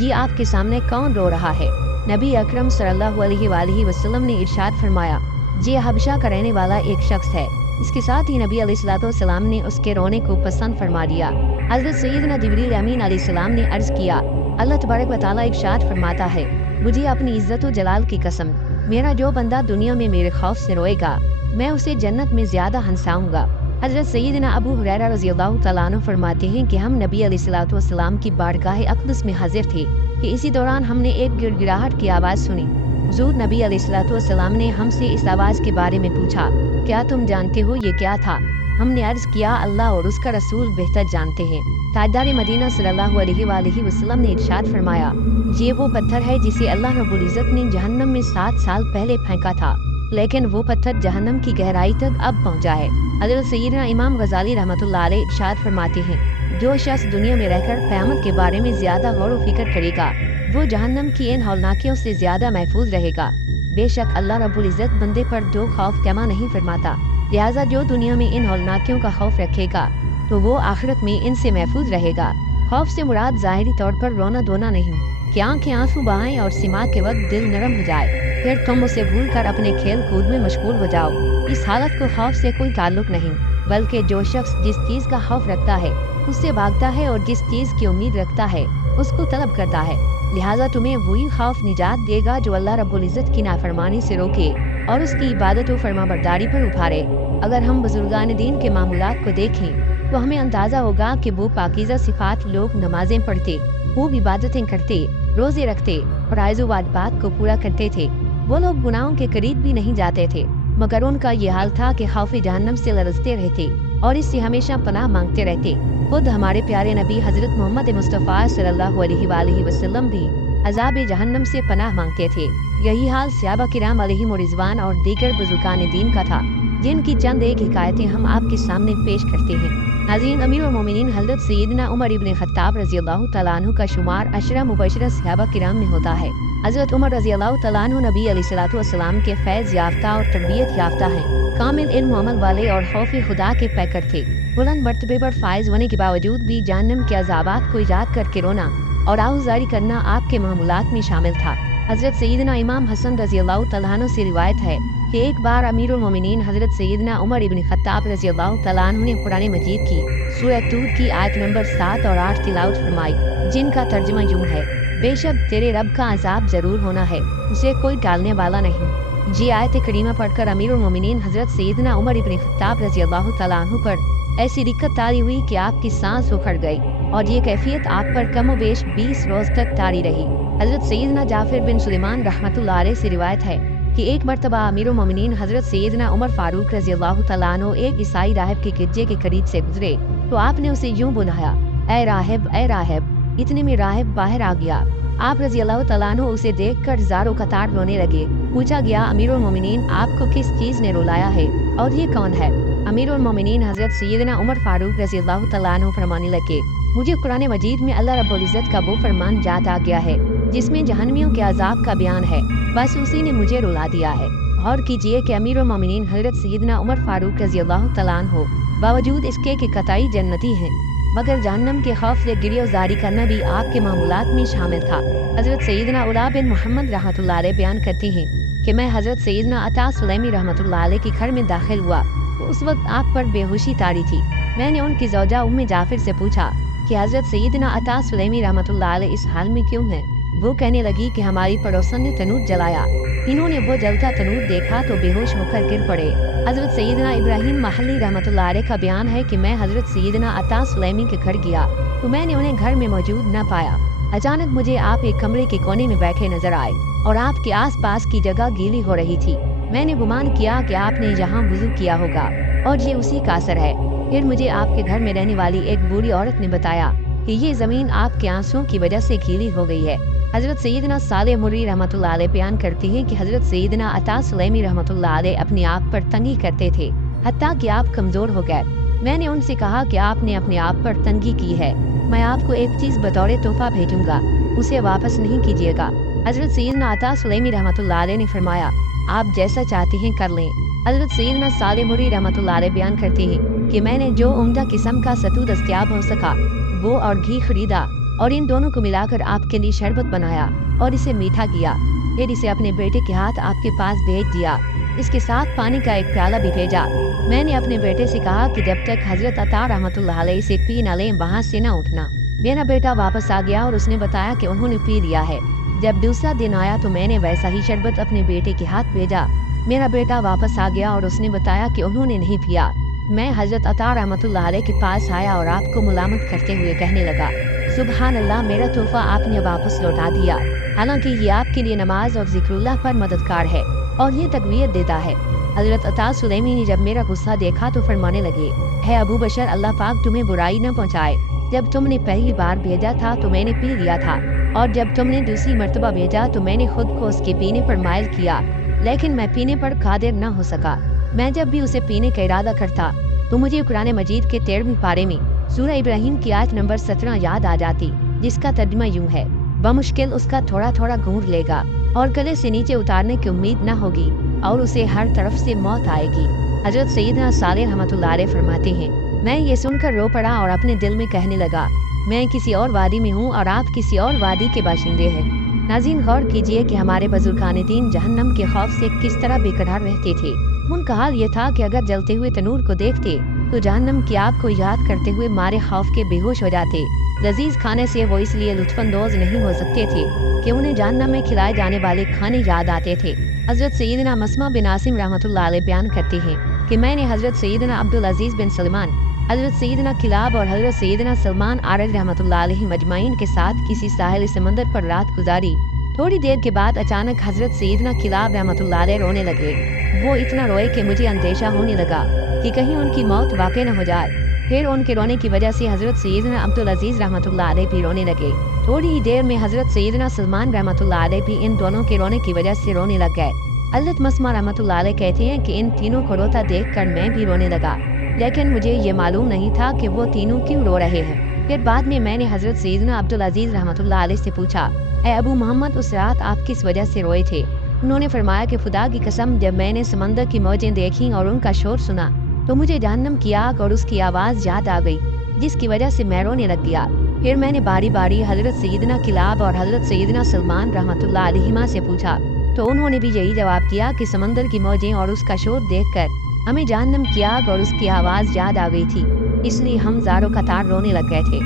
ये आपके सामने कौन रो रहा है? नबी अकरम सल्लल्लाहु अलैहि वसल्लम ने इरशाद फरमाया, ये हबशा का रहने वाला एक शख्स है। इसके साथ ही नबी अलैहिस्सलाम ने उसके रोने को पसंद फरमा लिया। हजरत सैयदना जिब्रील अमीन अलैहिस्सलाम ने अर्ज़ किया, अल्लाह तबारक व तआला इरशाद फरमाता है, मुझे अपनी इज्जत व जलाल की कसम, मेरा जो बंदा दुनिया में मेरे खौफ से रोएगा मैं उसे जन्नत में ज्यादा हंसाऊंगा। हजरत सैयदना अबू हुरैरा रज़ियल्लाहु तआला अन्हु फरमाते हैं कि हम नबी अलैहिस्सलातु वस्सलाम की बारगाह अक़दस में हाजिर थे कि इसी दौरान हमने एक गिड़गिड़ाहट की आवाज़ सुनी। हुज़ूर नबी अलैहिस्सलातु वस्सलाम ने हमसे इस आवाज़ के बारे में पूछा, क्या तुम जानते हो ये क्या था? हमने अर्ज किया, अल्लाह और उसका रसूल बेहतर जानते हैं। ताजदार मदीना सल्लल्लाहु अलैहि वसल्लम ने इरशाद फरमाया, ये वो पत्थर है जिसे अल्लाह रब्बुल इज़्ज़त ने जहन्नम में 7 साल पहले फेंका था, लेकिन वो पत्थर जहन्नम की गहराई तक अब पहुंचा है। हज़रत सैयदना इमाम गज़ाली रहमतुल्लाह अलैह इरशाद फरमाते हैं, जो शख्स दुनिया में रहकर क़यामत के बारे में ज्यादा गौर व फिक्र करेगा वो जहन्नम की इन हौलनाकियों से ज्यादा महफूज रहेगा। बेशक अल्लाह रब्बुल इज़्ज़त बंदे पर दो खौफ जमा नहीं फरमाता, लिहाजा जो दुनिया में इन हौलनाकियों का खौफ रखेगा तो वो आखिरत में इनसे महफूज रहेगा। खौफ से मुराद ज़ाहिरी तौर पर रोना धोना नहीं कि आंखें आंसू बहाएं और सिमा के वक्त दिल नरम हो जाए, फिर तुम उसे भूल कर अपने खेल कूद में मशगूल हो जाओ। इस हालत को खौफ से कोई ताल्लुक नहीं, बल्कि जो शख्स जिस चीज़ का खौफ रखता है उससे भागता है और जिस चीज़ की उम्मीद रखता है उसको तलब करता है। लिहाजा तुम्हें वही खौफ निजात देगा जो अल्लाह रब्बुल इज़्ज़त की नाफरमानी से रोके और उसकी इबादत व फरमाबरदारी पर उभारे। अगर हम बुजुर्गान दीन के मामूलात को देखें तो हमें अंदाज़ा होगा कि वो पाकीज़ा सिफात लोग नमाजें पढ़ते, खूब इबादतें करते, रोज़े रखते, फ़राइज़ व वाजिबात को पूरा करते थे। वो लोग गुनाहों के करीब भी नहीं जाते थे, मगर उनका ये हाल था कि खौफ जहन्नम से लरज़ते रहते और इससे हमेशा पनाह मांगते रहते। खुद हमारे प्यारे नबी हज़रत मोहम्मद मुस्तफ़ा सल्लल्लाहु अलैहि वसल्लम भी अज़ाब जहन्नम से पनाह मांगते थे। यही हाल सहाबा किराम अलैहिम रिज़वान और दीगर बुज़ुर्गान दीन का था, जिनकी चंद एक हिकायतें हम आपके सामने पेश करते हैं। नाज़रीन, अमीरुल मोमिनीन हज़रत सैयदना उमर इब्न ख़त्ताब रज़ियल्लाहु तआला अन्हु का शुमार अशरा मुबशरा सहाबा किराम में होता है। हज़रत उमर रज़ियल्लाहु तआला अन्हु नबी अलैहिस्सलातु वस्सलाम के फैज़ याफ्ता और तरबियत याफ्ता हैं, कामिल इल्म अमल वाले और खौफ खुदा के पैकर थे। बुलंद मर्तबे पर फायज होने के बावजूद भी जहन्नम के अज़ाबात को याद करके रोना और आहुजारी करना आपके मामूलात में शामिल था। हज़रत सैयदना इमाम हसन रज़ियल्लाहु तआला अन्हु से रिवायत है कि एक बार अमीरुल मोमिनीन हज़रत सैयदना उमर इब्न ख़त्ताब रज़ियल्लाहु तआला अन्हु ने कुरान मजीद की सूरह तूर की आयत नंबर 7 और 8 तिलावत फरमाई, जिनका तर्जुमा यूं है, बेशक तेरे रब का अज़ाब जरूर होना है, उसे कोई टालने वाला नहीं। जी आयत करीमा पढ़कर अमीरुल मोमिनीन हज़रत सैयदना उमर इब्न ख़त्ताब रज़ियल्लाहु तआला अन्हु पर ऐसी दिक्कत तारी हुई कि आपकी सांस उखड़ गई और ये कैफियत आप पर कमोबेश 20 रोज तक तारी रही। हज़रत सैयदना जाफिर बिन सुलेमान रहमतुल्लाह अलैह से रिवायत है कि एक मरतबा अमीरुल मोमिनीन हज़रत सैयदना उमर फारूक रज़ियल्लाहु तआला अन्हु एक ईसाई राहिब के गिरजे के करीब से गुजरे तो आपने उसे यूं बुलाया, ऐ राहिब, ऐ राहिब। इतने में राहिब बाहर आ गया। आप रज़ियल्लाहु तआला अन्हु उसे देखकर ज़ारो कतार रोने लगे। पूछा गया, अमीरुल मोमिनीन आपको किस चीज़ ने रुलाया है और ये कौन है? अमीरुल मोमिनीन हज़रत सैयदना उमर फारूक रज़ियल्लाहु तआला अन्हु फरमाने लगे, मुझे कुरान मजीद में अल्लाह रब्बुल इज़्ज़त का वो फरमान याद आ गया है जिसमें जहन्नमियों के अज़ाब का बयान है, बस उसी ने मुझे रुला दिया है। और कीजिए कि अमीरुल मोमिनीन हज़रत सैयदना उमर फारूक रज़ियल्लाहु तआला अन्हु बावजूद इसके कि कतई जन्नती हैं, मगर जहन्नम के खौफ से गिरियोज़ारी करना भी आपके मामूलात में शामिल था। हज़रत सैयदना उला बिन मोहम्मद रहमतुल्लाह अलैह बयान करती हैं कि मैं हज़रत सैयदना अता सुलैमी रहमतुल्लाह अलैह के घर में दाखिल हुआ तो उस वक्त आप पर बेहोशी तारी थी। मैंने उनकी ज़ौजा उम्मे जाफिर से पूछा कि हज़रत सैयदना अता सुलैमी रहमतुल्लाह अलैह इस हाल में क्यों हैं? वो कहने लगी कि हमारी पड़ोसन ने तनूर जलाया, इन्होंने वो जलता तनूर देखा तो बेहोश होकर गिर पड़े। हज़रत सैयदना इब्राहिम महली रहमतुल्लाह अलैह का बयान है कि मैं हज़रत सैयदना अता सुलैमी के घर गया तो मैंने उन्हें घर में मौजूद न पाया। अचानक मुझे आप एक कमरे के कोने में बैठे नजर आए और आपके आसपास की जगह गीली हो रही थी। मैंने गुमान किया कि आपने यहाँ वुज़ू किया होगा और ये उसी का असर है। फिर मुझे आपके घर में रहने वाली एक बूढ़ी औरत ने बताया कि ये ज़मीन आपके आंसुओं की वजह से गीली हो गई है। हज़रत सैयदना साले मुर्री रहमतुल्लाह अलैह बयान करती हैं कि हज़रत सैयदना अता सुलैमी रहमतुल्लाह अलैह अपने आप पर तंगी करते थे, हत्ता कि आप कमज़ोर हो गए। मैंने उनसे कहा कि आपने अपने आप पर तंगी की है, मैं आपको एक चीज़ बतौर तोहफा भेजूंगा, उसे वापस नहीं कीजिएगा। हज़रत सैयदना अता सुलैमी रहमतुल्लाह अलैह ने फरमाया, आप जैसा चाहते हैं कर लें। हज़रत सैयदना साले मुर्री रहमतुल्लाह अलैह बयान करते हैं कि मैंने जो उम्दा किस्म का सतू दस्तयाब हो सका वो और घी खरीदा और इन दोनों को मिलाकर आपके लिए शरबत बनाया और इसे मीठा किया, फिर इसे अपने बेटे के हाथ आपके पास भेज दिया। इसके साथ पानी का एक प्याला भी भेजा। मैंने अपने बेटे से कहा कि जब तक हज़रत अता रहमतुल्लाह अलैह से पी न लें वहाँ से न उठना। मेरा बेटा वापस आ गया और उसने बताया कि उन्होंने पी लिया है। जब दूसरा दिन आया तो मैंने वैसा ही शरबत अपने बेटे के हाथ भेजा मेरा बेटा वापस आ गया और उसने बताया कि उन्होंने नहीं पिया। मैं हजरत अता रहमतुल्लाह अलैह के पास आया और आपको मुलामत करते हुए कहने लगा, सुबहान अल्लाह, मेरा तोहफा आपने वापस लौटा दिया। हालांकि ये आपके लिए नमाज और जिक्रुल्लाह पर मददगार है और ये तकवीत देता है। हजरत अता सुलैमी ने जब मेरा गुस्सा देखा तो फरमाने लगे, है अबू बशर, अल्लाह पाक तुम्हें बुराई न पहुँचाए। जब तुमने पहली बार भेजा था तो मैंने पी लिया था, और जब तुमने दूसरी मर्तबा भेजा तो मैंने खुद को उसके पीने पर माइल किया, लेकिन मैं पीने पर कादिर न हो सका। मैं जब भी उसे पीने का इरादा करता तो मुझे कुरान मजीद के 13वें पारे में सूरह इब्राहिम की आयत नंबर 17 याद आ जाती, जिसका तर्जुमा यूं है, बमुश्किल उसका थोड़ा थोड़ा घूंट लेगा और गले से नीचे उतारने की उम्मीद न होगी और उसे हर तरफ से मौत आएगी। हजरत सैयदना सालेह रहमतुल्लाह अलैह फरमाते हैं, मैं ये सुनकर रो पड़ा और अपने दिल में कहने लगा, मैं किसी और वादी में हूँ और आप किसी और वादी के बाशिंदे हैं। नाज़रीन, गौर कीजिए कि हमारे बुजुर्गान दीन जहन्नम के खौफ से किस तरह बेकरार रहते थे। उनका हाल ये था कि अगर जलते हुए तनूर को देखते तो जहन्नम की आग को याद करते हुए मारे खौफ के बेहोश हो जाते। लजीज खाने से वो इसलिए लुत्फानंदोज नहीं हो सकते थे कि उन्हें जहन्नम में खिलाए जाने वाले खाने याद आते थे। हजरत सैयदना मस्मा बिन आसिम रहमतुल्लाह अलैह बयान करते हैं कि मैंने हजरत सैयदना अब्दुल अजीज बिन सलमान, हजरत सैयदना किलाब और हजरत सैयदना सलमान आरज़ रहमतुल्लाह अलैहि मजमाइन के साथ किसी साहिल समंदर पर रात गुजारी। थोड़ी देर के बाद अचानक हजरत सैयदना किलाब रहमतुल्लाह अलैह रोने लगे। वो इतना रोए कि मुझे अंदेशा होने लगा कि कहीं उनकी मौत वाक़ई न हो जाए। फिर उनके रोने की वजह से हजरत सैयदना अब्दुल अजीज रहमतुल्लाह अलैह भी रोने लगे। थोड़ी ही देर में हजरत सैयदना सलमान रहमतुल्लाह अलैह भी इन दोनों के रोने की वजह से रोने लग गए। हजरत मस्मा रहमतुल्लाह अलैह कहते हैं कि इन तीनों को रोता देखकर मैं भी रोने लगा, लेकिन मुझे ये मालूम नहीं था कि वो तीनों क्यों रो रहे हैं। फिर बाद में मैंने हजरत सैयदना अब्दुल अजीज रहमतुल्लाह अलैह से पूछा, ए अबू मोहम्मद, उस रात आप किस वजह से रोए थे? उन्होंने फरमाया कि खुदा की कसम, जब मैंने समंदर की मौजें देखी और उनका शोर सुना तो मुझे जहन्नम की आग और उसकी आवाज़ याद आ गई, जिसकी वजह से मैं रोने लग गया। फिर मैंने बारी बारी हजरत सैयदना किलाब और हजरत सैयदना सलमान रहमतुल्लाह अलैहिमा से पूछा तो उन्होंने भी यही जवाब दिया कि समंदर की मौजें और उसका शोर देखकर हमें जहन्नम की आग और उसकी आवाज़ याद आ गई थी, इसलिए हम ज़ारो कतार रोने लग गए थे।